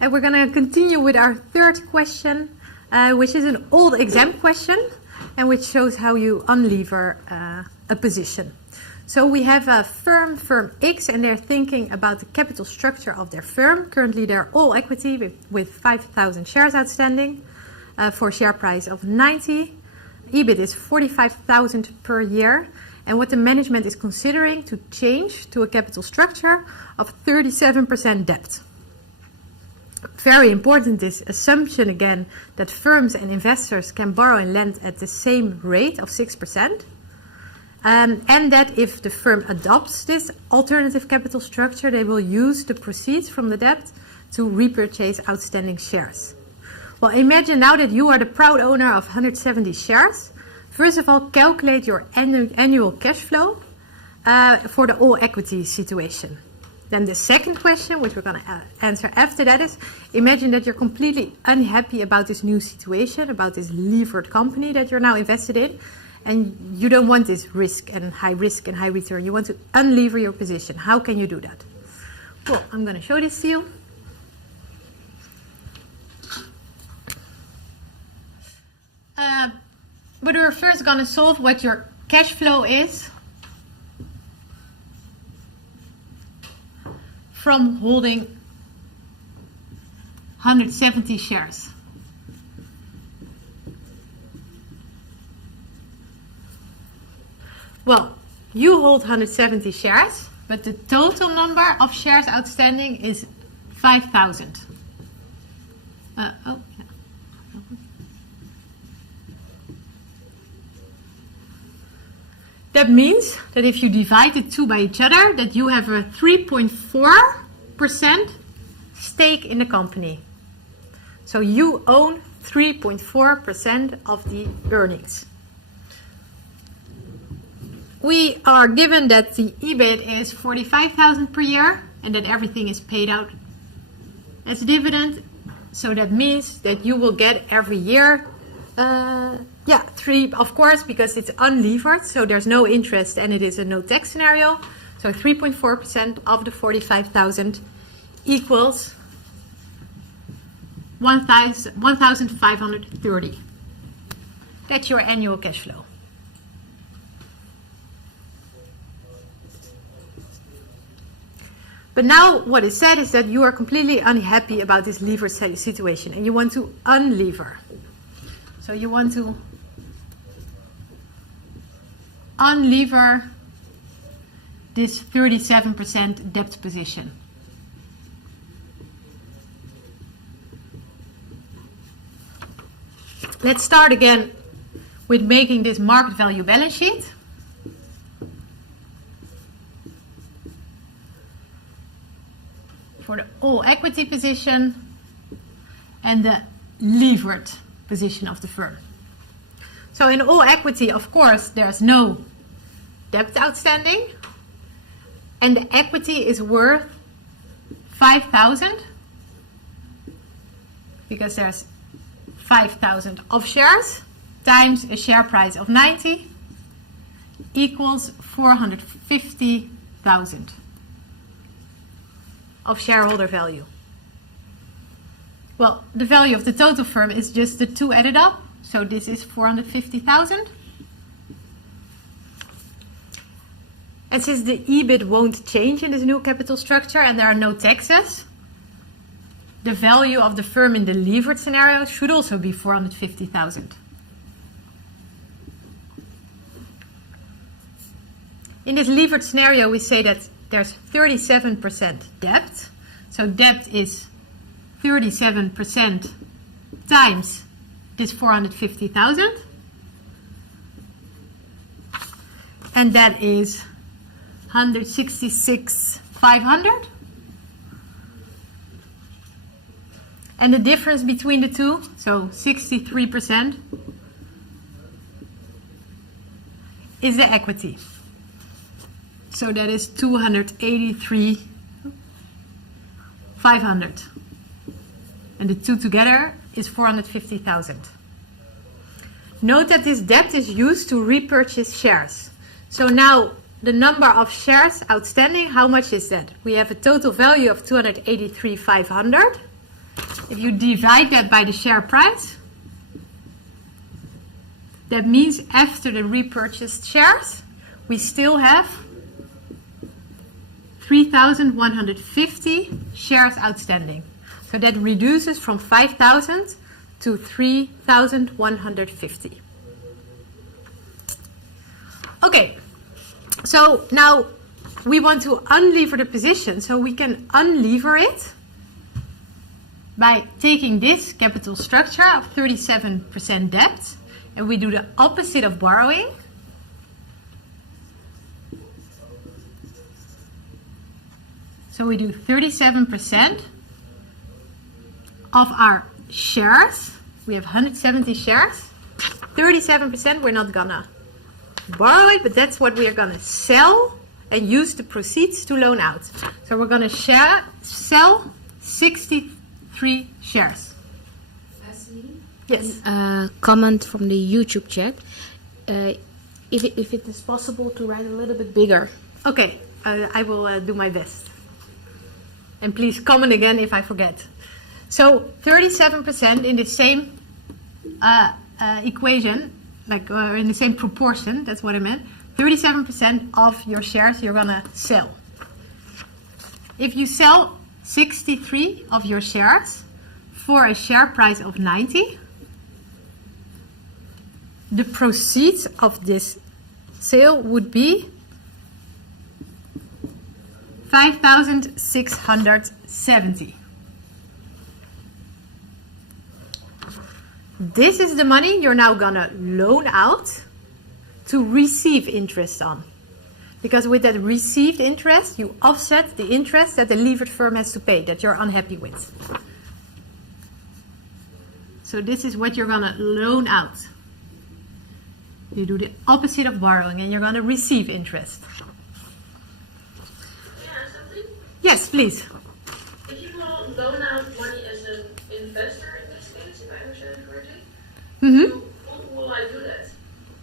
And we're going to continue with our third question, which is an old exam question and which shows how you unlever a position. So we have a firm X, and they're thinking about the capital structure of their firm. Currently, they're all equity with 5,000 shares outstanding for a share price of 90. EBIT is 45,000 per year. And what the management is considering to change to a capital structure of 37% debt. Very important, this assumption again that firms and investors can borrow and lend at the same rate of 6%. And that if the firm adopts this alternative capital structure, they will use the proceeds from the debt to repurchase outstanding shares. Well, imagine now that you are the proud owner of 170 shares. First of all, calculate your annual cash flow for the all equity situation. Then the second question, which we're going to answer after that, is imagine that you're completely unhappy about this new situation, about this levered company that you're now invested in, and you don't want this risk and high return. You want to unlever your position. How can you do that? Well, I'm going to show this to you. But we're first going to solve what your cash flow is from holding 170 shares. Well, you hold 170 shares, but the total number of shares outstanding is 5,000. That means that if you divide the two by each other, that you have a 3.4% stake in the company. So you own 3.4% of the earnings. We are given that the EBIT is 45,000 per year and that everything is paid out as a dividend. So that means that you will get every year 3, of course, because it's unlevered, so there's no interest and it is a no tax scenario. So 3.4% of the 45,000 equals 1,530. That's your annual cash flow. But now what is said is that you are completely unhappy about this levered situation and you want to unlever. So you want to unlever this 37% debt position. Let's start again with making this market value balance sheet. For the all equity position and the levered position of the firm. So in all equity, of course, there's no debt outstanding and the equity is worth 5,000 because there's 5,000 of shares times a share price of 90 equals 450,000 of shareholder value. Well, the value of the total firm is just the two added up. So this is 450,000. And since the EBIT won't change in this new capital structure and there are no taxes, the value of the firm in the levered scenario should also be 450,000. In this levered scenario, we say that there's 37% debt. So debt is 37% times this 450,000. And that is 166,500. And the difference between the two, so 63%, is the equity. So that is 283,500. And the two together is 450,000. Note that this debt is used to repurchase shares. So now the number of shares outstanding, how much is that? We have a total value of 283,500. If you divide that by the share price, that means after the repurchased shares, we still have 3,150 shares outstanding. So that reduces from 5,000 to 3,150. Okay, so now we want to unlever the position, so we can unlever it by taking this capital structure of 37% debt, and we do the opposite of borrowing. So we do 37% of our shares. We have 170 shares. 37%, we're not gonna borrow it, but that's what we are gonna sell and use the proceeds to loan out. So we're gonna sell 63 shares. Yes. Comment from the YouTube chat. If it is possible to write a little bit bigger. Okay, I will do my best. And please comment again if I forget. So 37% in the same equation, like in the same proportion, that's what I meant. 37% of your shares you're gonna sell. If you sell 63 of your shares for a share price of 90, the proceeds of this sale would be 5,670. This is the money you're now gonna loan out to receive interest on. Because with that received interest, you offset the interest that the levered firm has to pay, that you're unhappy with. So this is what you're gonna loan out. You do the opposite of borrowing and you're gonna receive interest. Something? Yes, please. If you will loan out money as an investor in this case, if I understand correctly, Mm-hmm. who will I do that?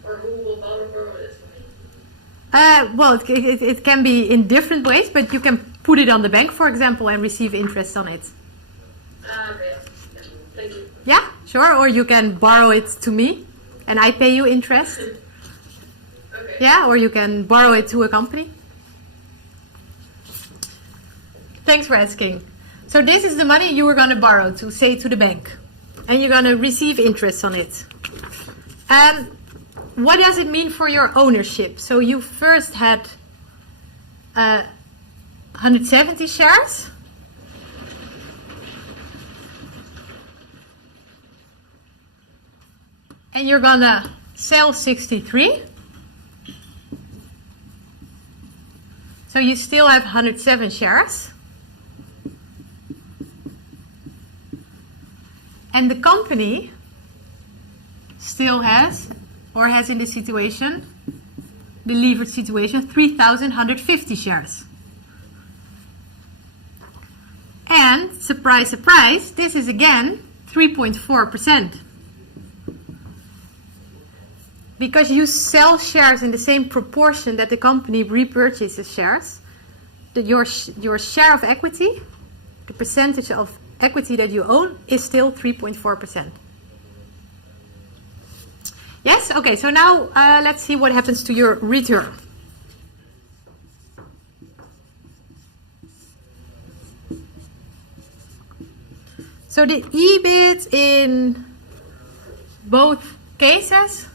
Or who will borrow this for me? Well, it can be in different ways, but you can put it on the bank, for example, and receive interest on it. Okay. Yeah. Thank you. Yeah, sure. Or you can borrow it to me, and I pay you interest. Okay. Yeah, or you can borrow it to a company. Thanks for asking. So this is the money you were going to borrow to, say, to the bank. And you're going to receive interest on it. What does it mean for your ownership? So you first had 170 shares. And you're going to sell 63. So you still have 107 shares. And the company still has, or has in this situation, the levered situation, 3,150 shares. And, surprise, surprise, this is again 3.4%. Because you sell shares in the same proportion that the company repurchases shares, that your share of equity, the percentage of equity that you own, is still 3.4%. Yes? Okay, so now let's see what happens to your return. So the EBIT in both cases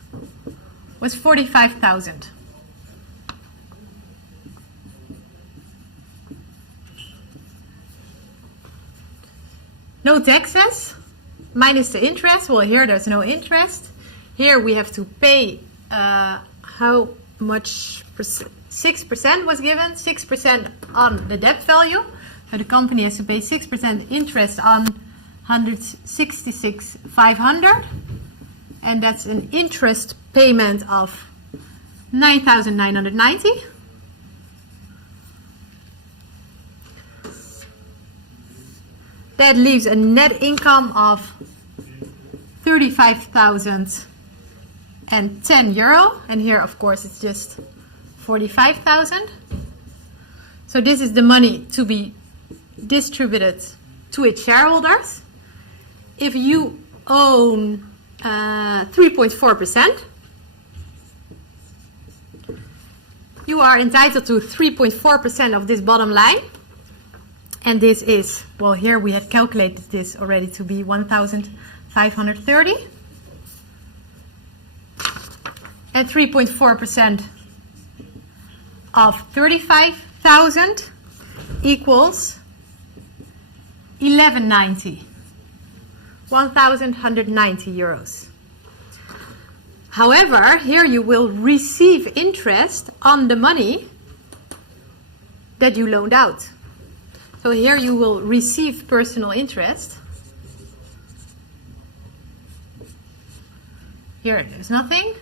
was 45,000. No taxes, minus the interest. Well, here there's no interest. Here we have to pay how much 6% was given, 6% on the debt value. So the company has to pay 6% interest on 166,500. And that's an interest payment of 9,990. That leaves a net income of 35,010 euro. And here, of course, it's just 45,000. So this is the money to be distributed to its shareholders. If you own 3.4%, you are entitled to 3.4% of this bottom line. And this is, well, here we had calculated this already to be 1,530. And 3.4% of 35,000 equals 1190. 1,190 euros. However, here you will receive interest on the money that you loaned out. So here you will receive personal interest. Here there's nothing.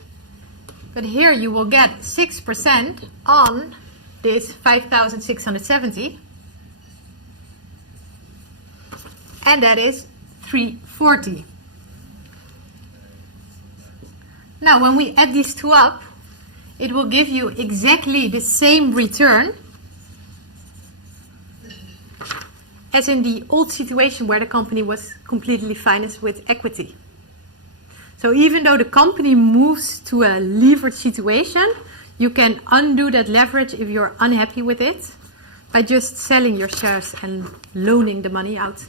But here you will get 6% on this 5,670. And that is 340. Now when we add these two up, it will give you exactly the same return as in the old situation where the company was completely financed with equity. So even though the company moves to a levered situation, you can undo that leverage if you're unhappy with it by just selling your shares and loaning the money out.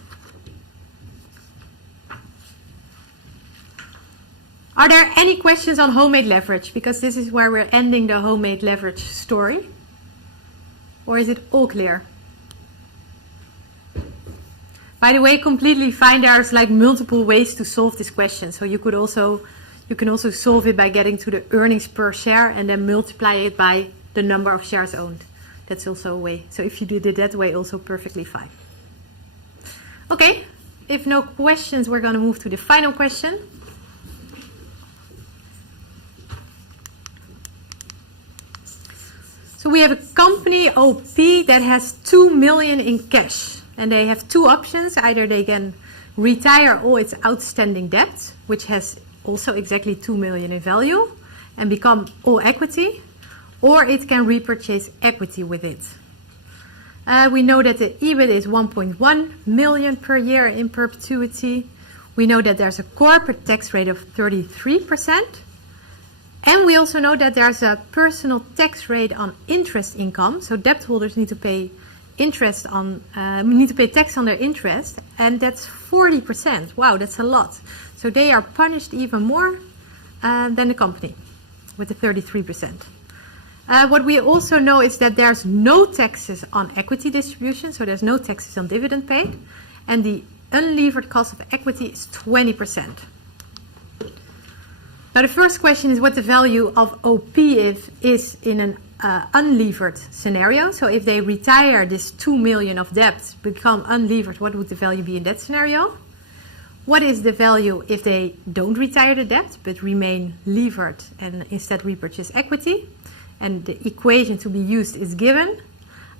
Are there any questions on homemade leverage? Because this is where we're ending the homemade leverage story. Or is it all clear? By the way, completely fine. There's like multiple ways to solve this question. So you can also solve it by getting to the earnings per share and then multiply it by the number of shares owned. That's also a way. So if you did it that way, also perfectly fine. Okay, if no questions, we're going to move to the final question. So we have a company, OP, that has 2 million in cash. And they have two options. Either they can retire all its outstanding debt, which has also exactly 2 million in value, and become all equity, or it can repurchase equity with it. We know that the EBIT is 1.1 million per year in perpetuity. We know that there's a corporate tax rate of 33%. And we also know that there's a personal tax rate on interest income. So debt holders need to pay tax on their interest, and that's 40%. Wow, that's a lot. So they are punished even more than the company with the 33%. What we also know is that there's no taxes on equity distribution, so there's no taxes on dividend paid, and the unlevered cost of equity is 20%. Now the first question is what the value of OP is in an unlevered scenario. So if they retire this 2 million of debt, become unlevered, what would the value be in that scenario? What is the value if they don't retire the debt but remain levered and instead repurchase equity? And the equation to be used is given.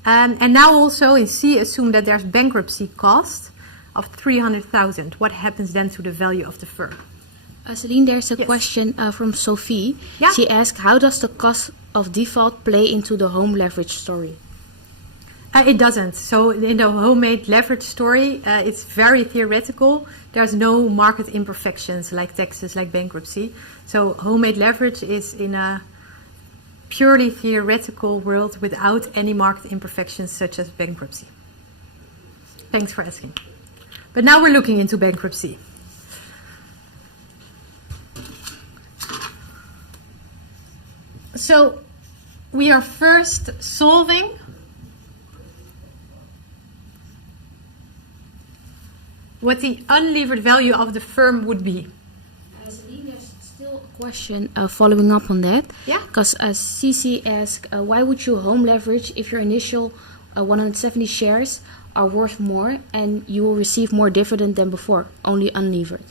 And now also in C, assume that there's bankruptcy cost of 300,000. What happens then to the value of the firm? Celine, there's a question from Sophie. Yeah. She asked, how does the cost of default play into the home leverage story? It doesn't. So in the homemade leverage story, it's very theoretical. There's no market imperfections like taxes, like bankruptcy. So homemade leverage is in a purely theoretical world without any market imperfections such as bankruptcy. Thanks for asking. But now we're looking into bankruptcy. So we are first solving what the unlevered value of the firm would be. Celine, there's still a question following up on that. Yeah. Because CC asked, why would you home leverage if your initial 170 shares are worth more and you will receive more dividend than before, only unlevered?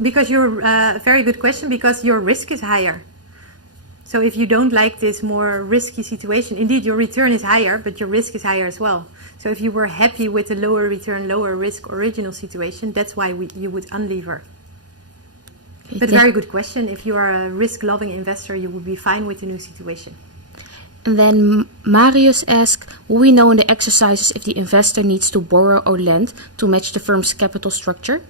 Because a very good question, because your risk is higher. So if you don't like this more risky situation, indeed your return is higher, but your risk is higher as well. So if you were happy with the lower return, lower risk original situation, that's why you would unlever. But very good question. If you are a risk-loving investor, you would be fine with the new situation. And then Marius asks, will we know in the exercises if the investor needs to borrow or lend to match the firm's capital structure?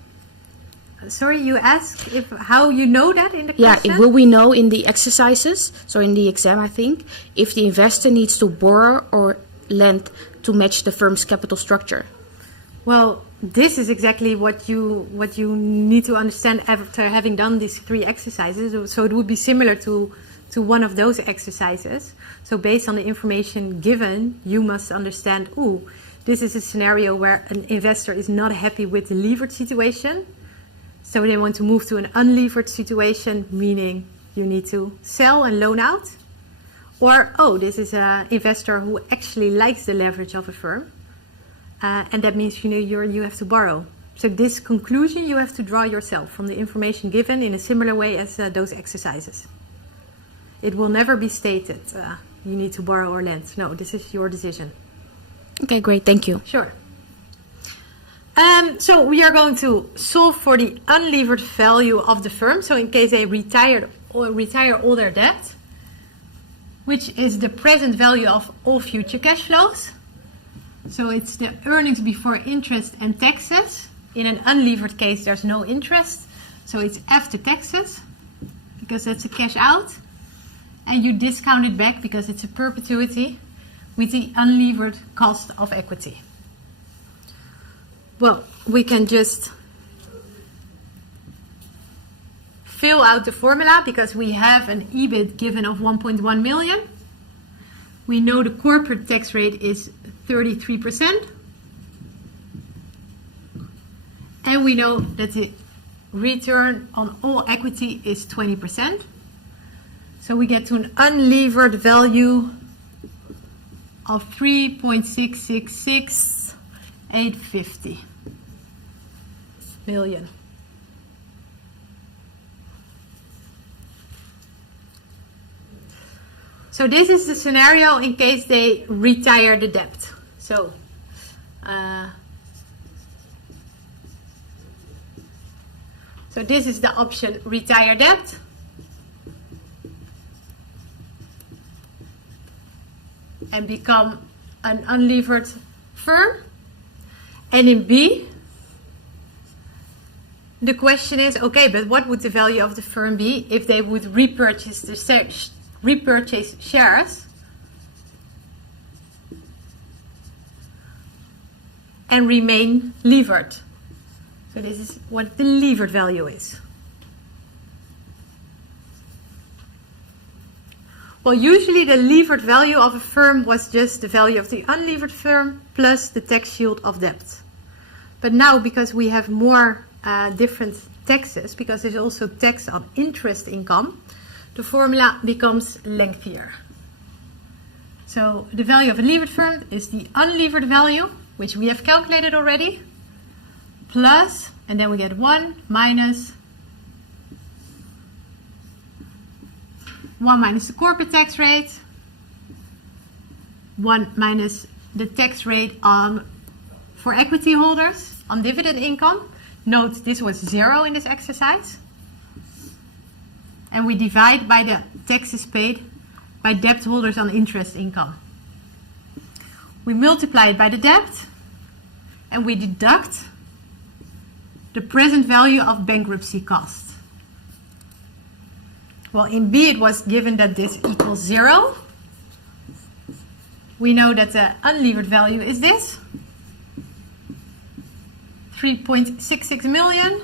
Sorry, you asked if how you know that in the question? Will we know in the exercises, so in the exam I think, if the investor needs to borrow or lend to match the firm's capital structure? Well, this is exactly what you need to understand after having done these 3 exercises. So it would be similar to one of those exercises. So based on the information given, you must understand, this is a scenario where an investor is not happy with the levered situation. So they want to move to an unlevered situation, meaning you need to sell and loan out. Or, this is an investor who actually likes the leverage of a firm. And that means you have to borrow. So this conclusion you have to draw yourself from the information given in a similar way as those exercises. It will never be stated you need to borrow or lend. No, this is your decision. Okay, great. Thank you. Sure. So we are going to solve for the unlevered value of the firm. So in case they retire all their debt, which is the present value of all future cash flows. So it's the earnings before interest and taxes. In an unlevered case, there's no interest. So it's after taxes, because that's a cash out. And you discount it back, because it's a perpetuity, with the unlevered cost of equity. Well, we can just fill out the formula, because we have an EBIT given of 1.1 million. We know the corporate tax rate is 33%. And we know that the return on all equity is 20%. So we get to an unlevered value of 3.666850 million. So this is the scenario in case they retire the debt. So this is the option retire debt. And become an unlevered firm. And in B, the question is, okay, but what would the value of the firm be if they would repurchase shares and remain levered? So this is what the levered value is. Well, usually the levered value of a firm was just the value of the unlevered firm plus the tax shield of debt. But now, because we have more different taxes, because there's also tax on interest income, the formula becomes lengthier. So the value of a levered firm is the unlevered value, which we have calculated already, plus, and then we get 1 minus the corporate tax rate, 1 minus the tax rate for equity holders on dividend income. Note this was 0 in this exercise. And we divide by the taxes paid by debt holders on interest income. We multiply it by the debt and we deduct the present value of bankruptcy costs. Well, in B it was given that this equals 0. We know that the unlevered value is this, 3.66 million.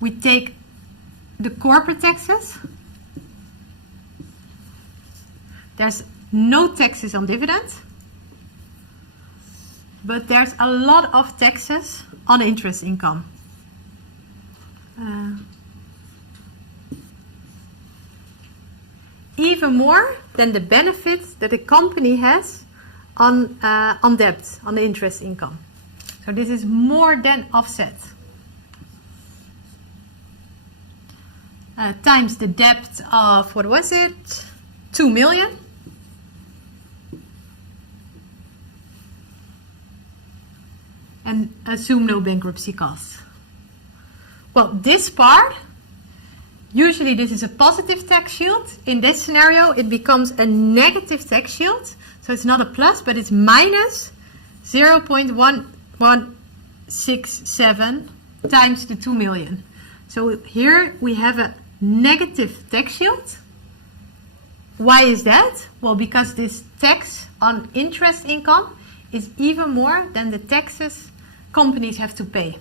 We take the corporate taxes. There's no taxes on dividends, but there's a lot of taxes on interest income. Even more than the benefits that a company has on debt, on the interest income. So this is more than offset. Times the debt of, what was it? 2 million. And assume no bankruptcy costs. Well, this part usually this is a positive tax shield. In this scenario, it becomes a negative tax shield. So it's not a plus, but it's minus 0.1167 times the 2 million. So here we have a negative tax shield. Why is that? Well, because this tax on interest income is even more than the taxes companies have to pay.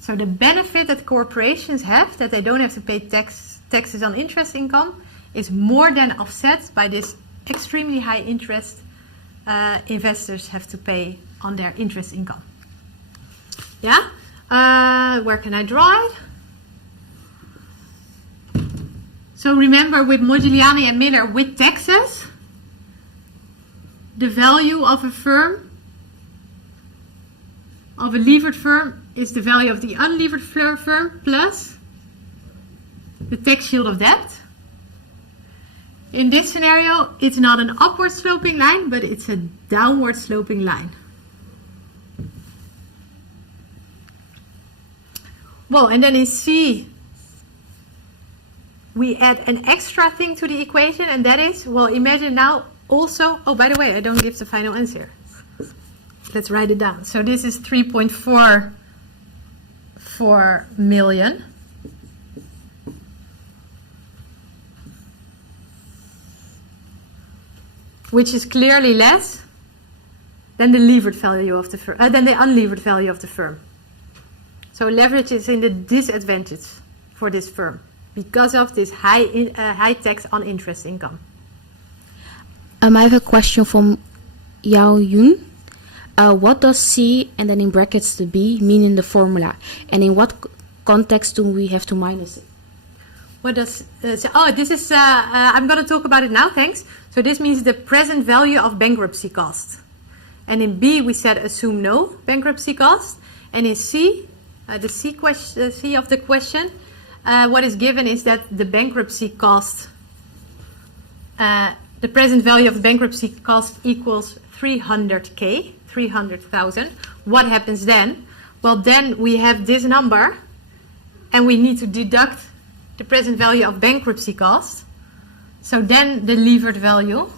So the benefit that corporations have, that they don't have to pay taxes on interest income, is more than offset by this extremely high interest investors have to pay on their interest income. Yeah? Where can I draw it? So remember, with Modigliani and Miller, with taxes, the value of a firm, of a levered firm, is the value of the unlevered firm plus the tax shield of debt. In this scenario, it's not an upward sloping line, but it's a downward sloping line. Well, and then in C, we add an extra thing to the equation, and that is, well, imagine now also, oh, by the way, I don't give the final answer. Let's write it down. So this is 3.44 million. Which is clearly less than the levered value of the firm, than the unlevered value of the firm. So leverage is in the disadvantage for this firm because of this high tax on interest income. I have a question from Yao Yun. What does C and then in brackets the B mean in the formula? And in what context do we have to minus it? What does, this is, I'm going to talk about it now, thanks. So this means the present value of bankruptcy cost. And in B we said assume no bankruptcy cost. And in C, the C of the question, what is given is that the bankruptcy cost, the present value of bankruptcy cost equals 300K, 300,000. What happens then? Well, then we have this number and we need to deduct the present value of bankruptcy cost. So then the levered value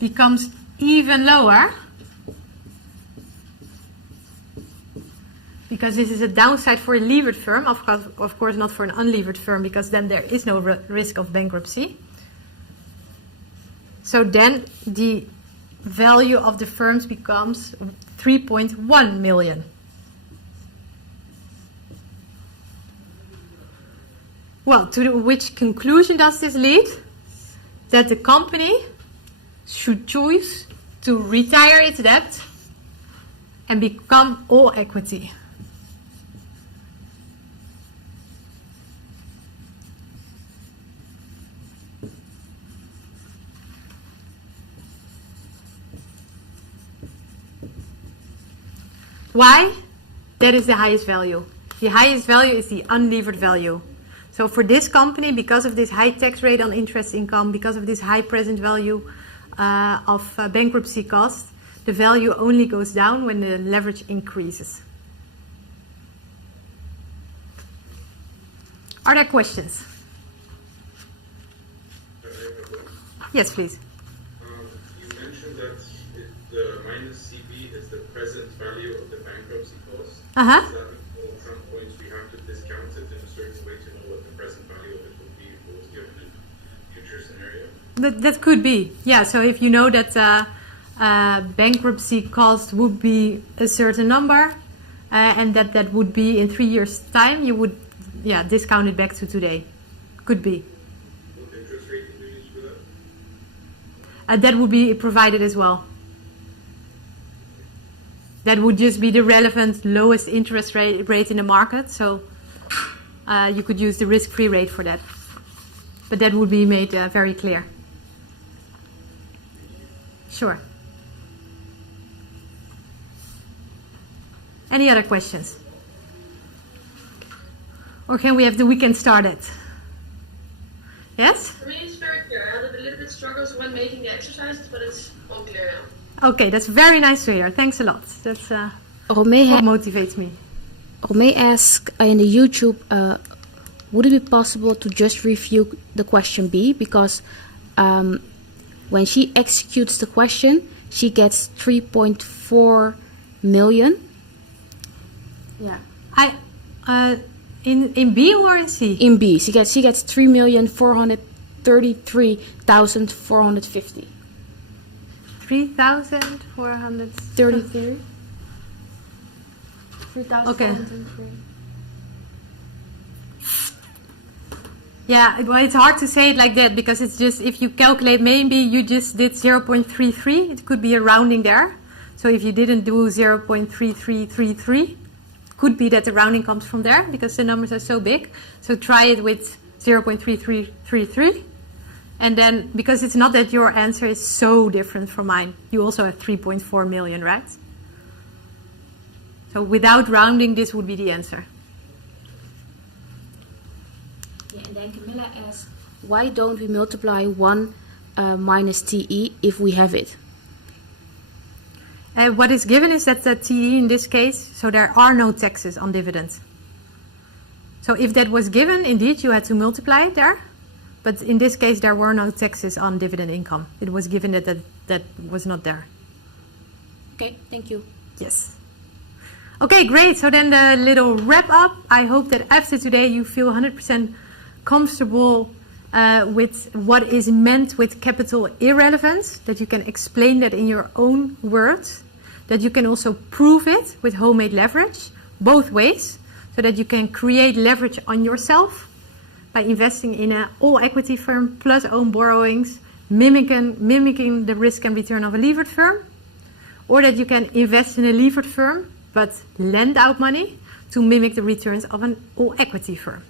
becomes even lower because this is a downside for a levered firm, of course not for an unlevered firm, because then there is no risk of bankruptcy. So then the value of the firms becomes 3.1 million. Well, to which conclusion does this lead? That the company should choose to retire its debt and become all equity. Why? That is the highest value. The highest value is the unlevered value. So for this company, because of this high tax rate on interest income, because of this high present value of bankruptcy cost, the value only goes down when the leverage increases. Are there questions? Yes, please. You mentioned that the minus CB is the present value of the bankruptcy cost. Uh-huh. Does that mean at some points we have to discount it in a certain way to know what the present value of it would be if it was given in a future scenario? That could be. Yeah, so if you know that bankruptcy cost would be a certain number and that would be in 3 years' time, you would discount it back to today. Could be. What interest rate would you use for that? That would be provided as well. That would just be the relevant lowest interest rate in the market. So you could use the risk-free rate for that. But that would be made very clear. Sure. Any other questions? Or can we have the weekend started? Yes? For me, it's very clear. I had a little bit struggles when making the exercises, but it's all clear now. Okay, that's very nice to hear. Thanks a lot. That's Romee, What motivates me? Romee asked in the YouTube, would it be possible to just review the question B? Because when she executes the question, she gets 3.4 million. Yeah. In B or in C? In B, she gets 3,433,450. 3,433. 3,433. Okay. Yeah, well, it's hard to say it like that because it's just, if you calculate, maybe you just did 0.33, it could be a rounding there. So if you didn't do 0.3333, could be that the rounding comes from there because the numbers are so big. So try it with 0.3333. And then, because it's not that your answer is so different from mine, you also have 3.4 million, right? So without rounding, this would be the answer. Yeah, and then Camilla asks, why don't we multiply 1 minus TE if we have it? What is given is that the TE in this case, so there are no taxes on dividends. So if that was given, indeed, you had to multiply it there. But in this case, there were no taxes on dividend income. It was given that was not there. Okay, thank you. Yes. Okay, great. So then the little wrap up. I hope that after today you feel 100% comfortable with what is meant with capital irrelevance, that you can explain that in your own words, that you can also prove it with homemade leverage, both ways, so that you can create leverage on yourself by investing in an all-equity firm plus own borrowings, mimicking the risk and return of a levered firm, or that you can invest in a levered firm but lend out money to mimic the returns of an all-equity firm.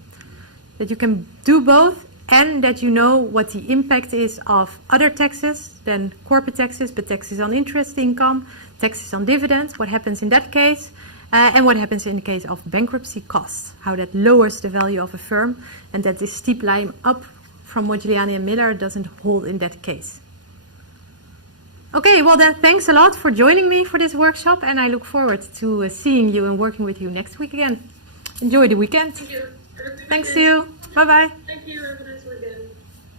That you can do both, and that you know what the impact is of other taxes than corporate taxes, but taxes on interest income, taxes on dividends, what happens in that case, and what happens in the case of bankruptcy costs, how that lowers the value of a firm, and that this steep line up from Modigliani and Miller doesn't hold in that case. Okay, well then, thanks a lot for joining me for this workshop, and I look forward to seeing you and working with you next week again. Enjoy the weekend. Thank you. Thanks to you. Bye-bye. Thank you. Have a nice weekend.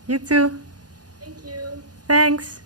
You too. Thank you. Thanks.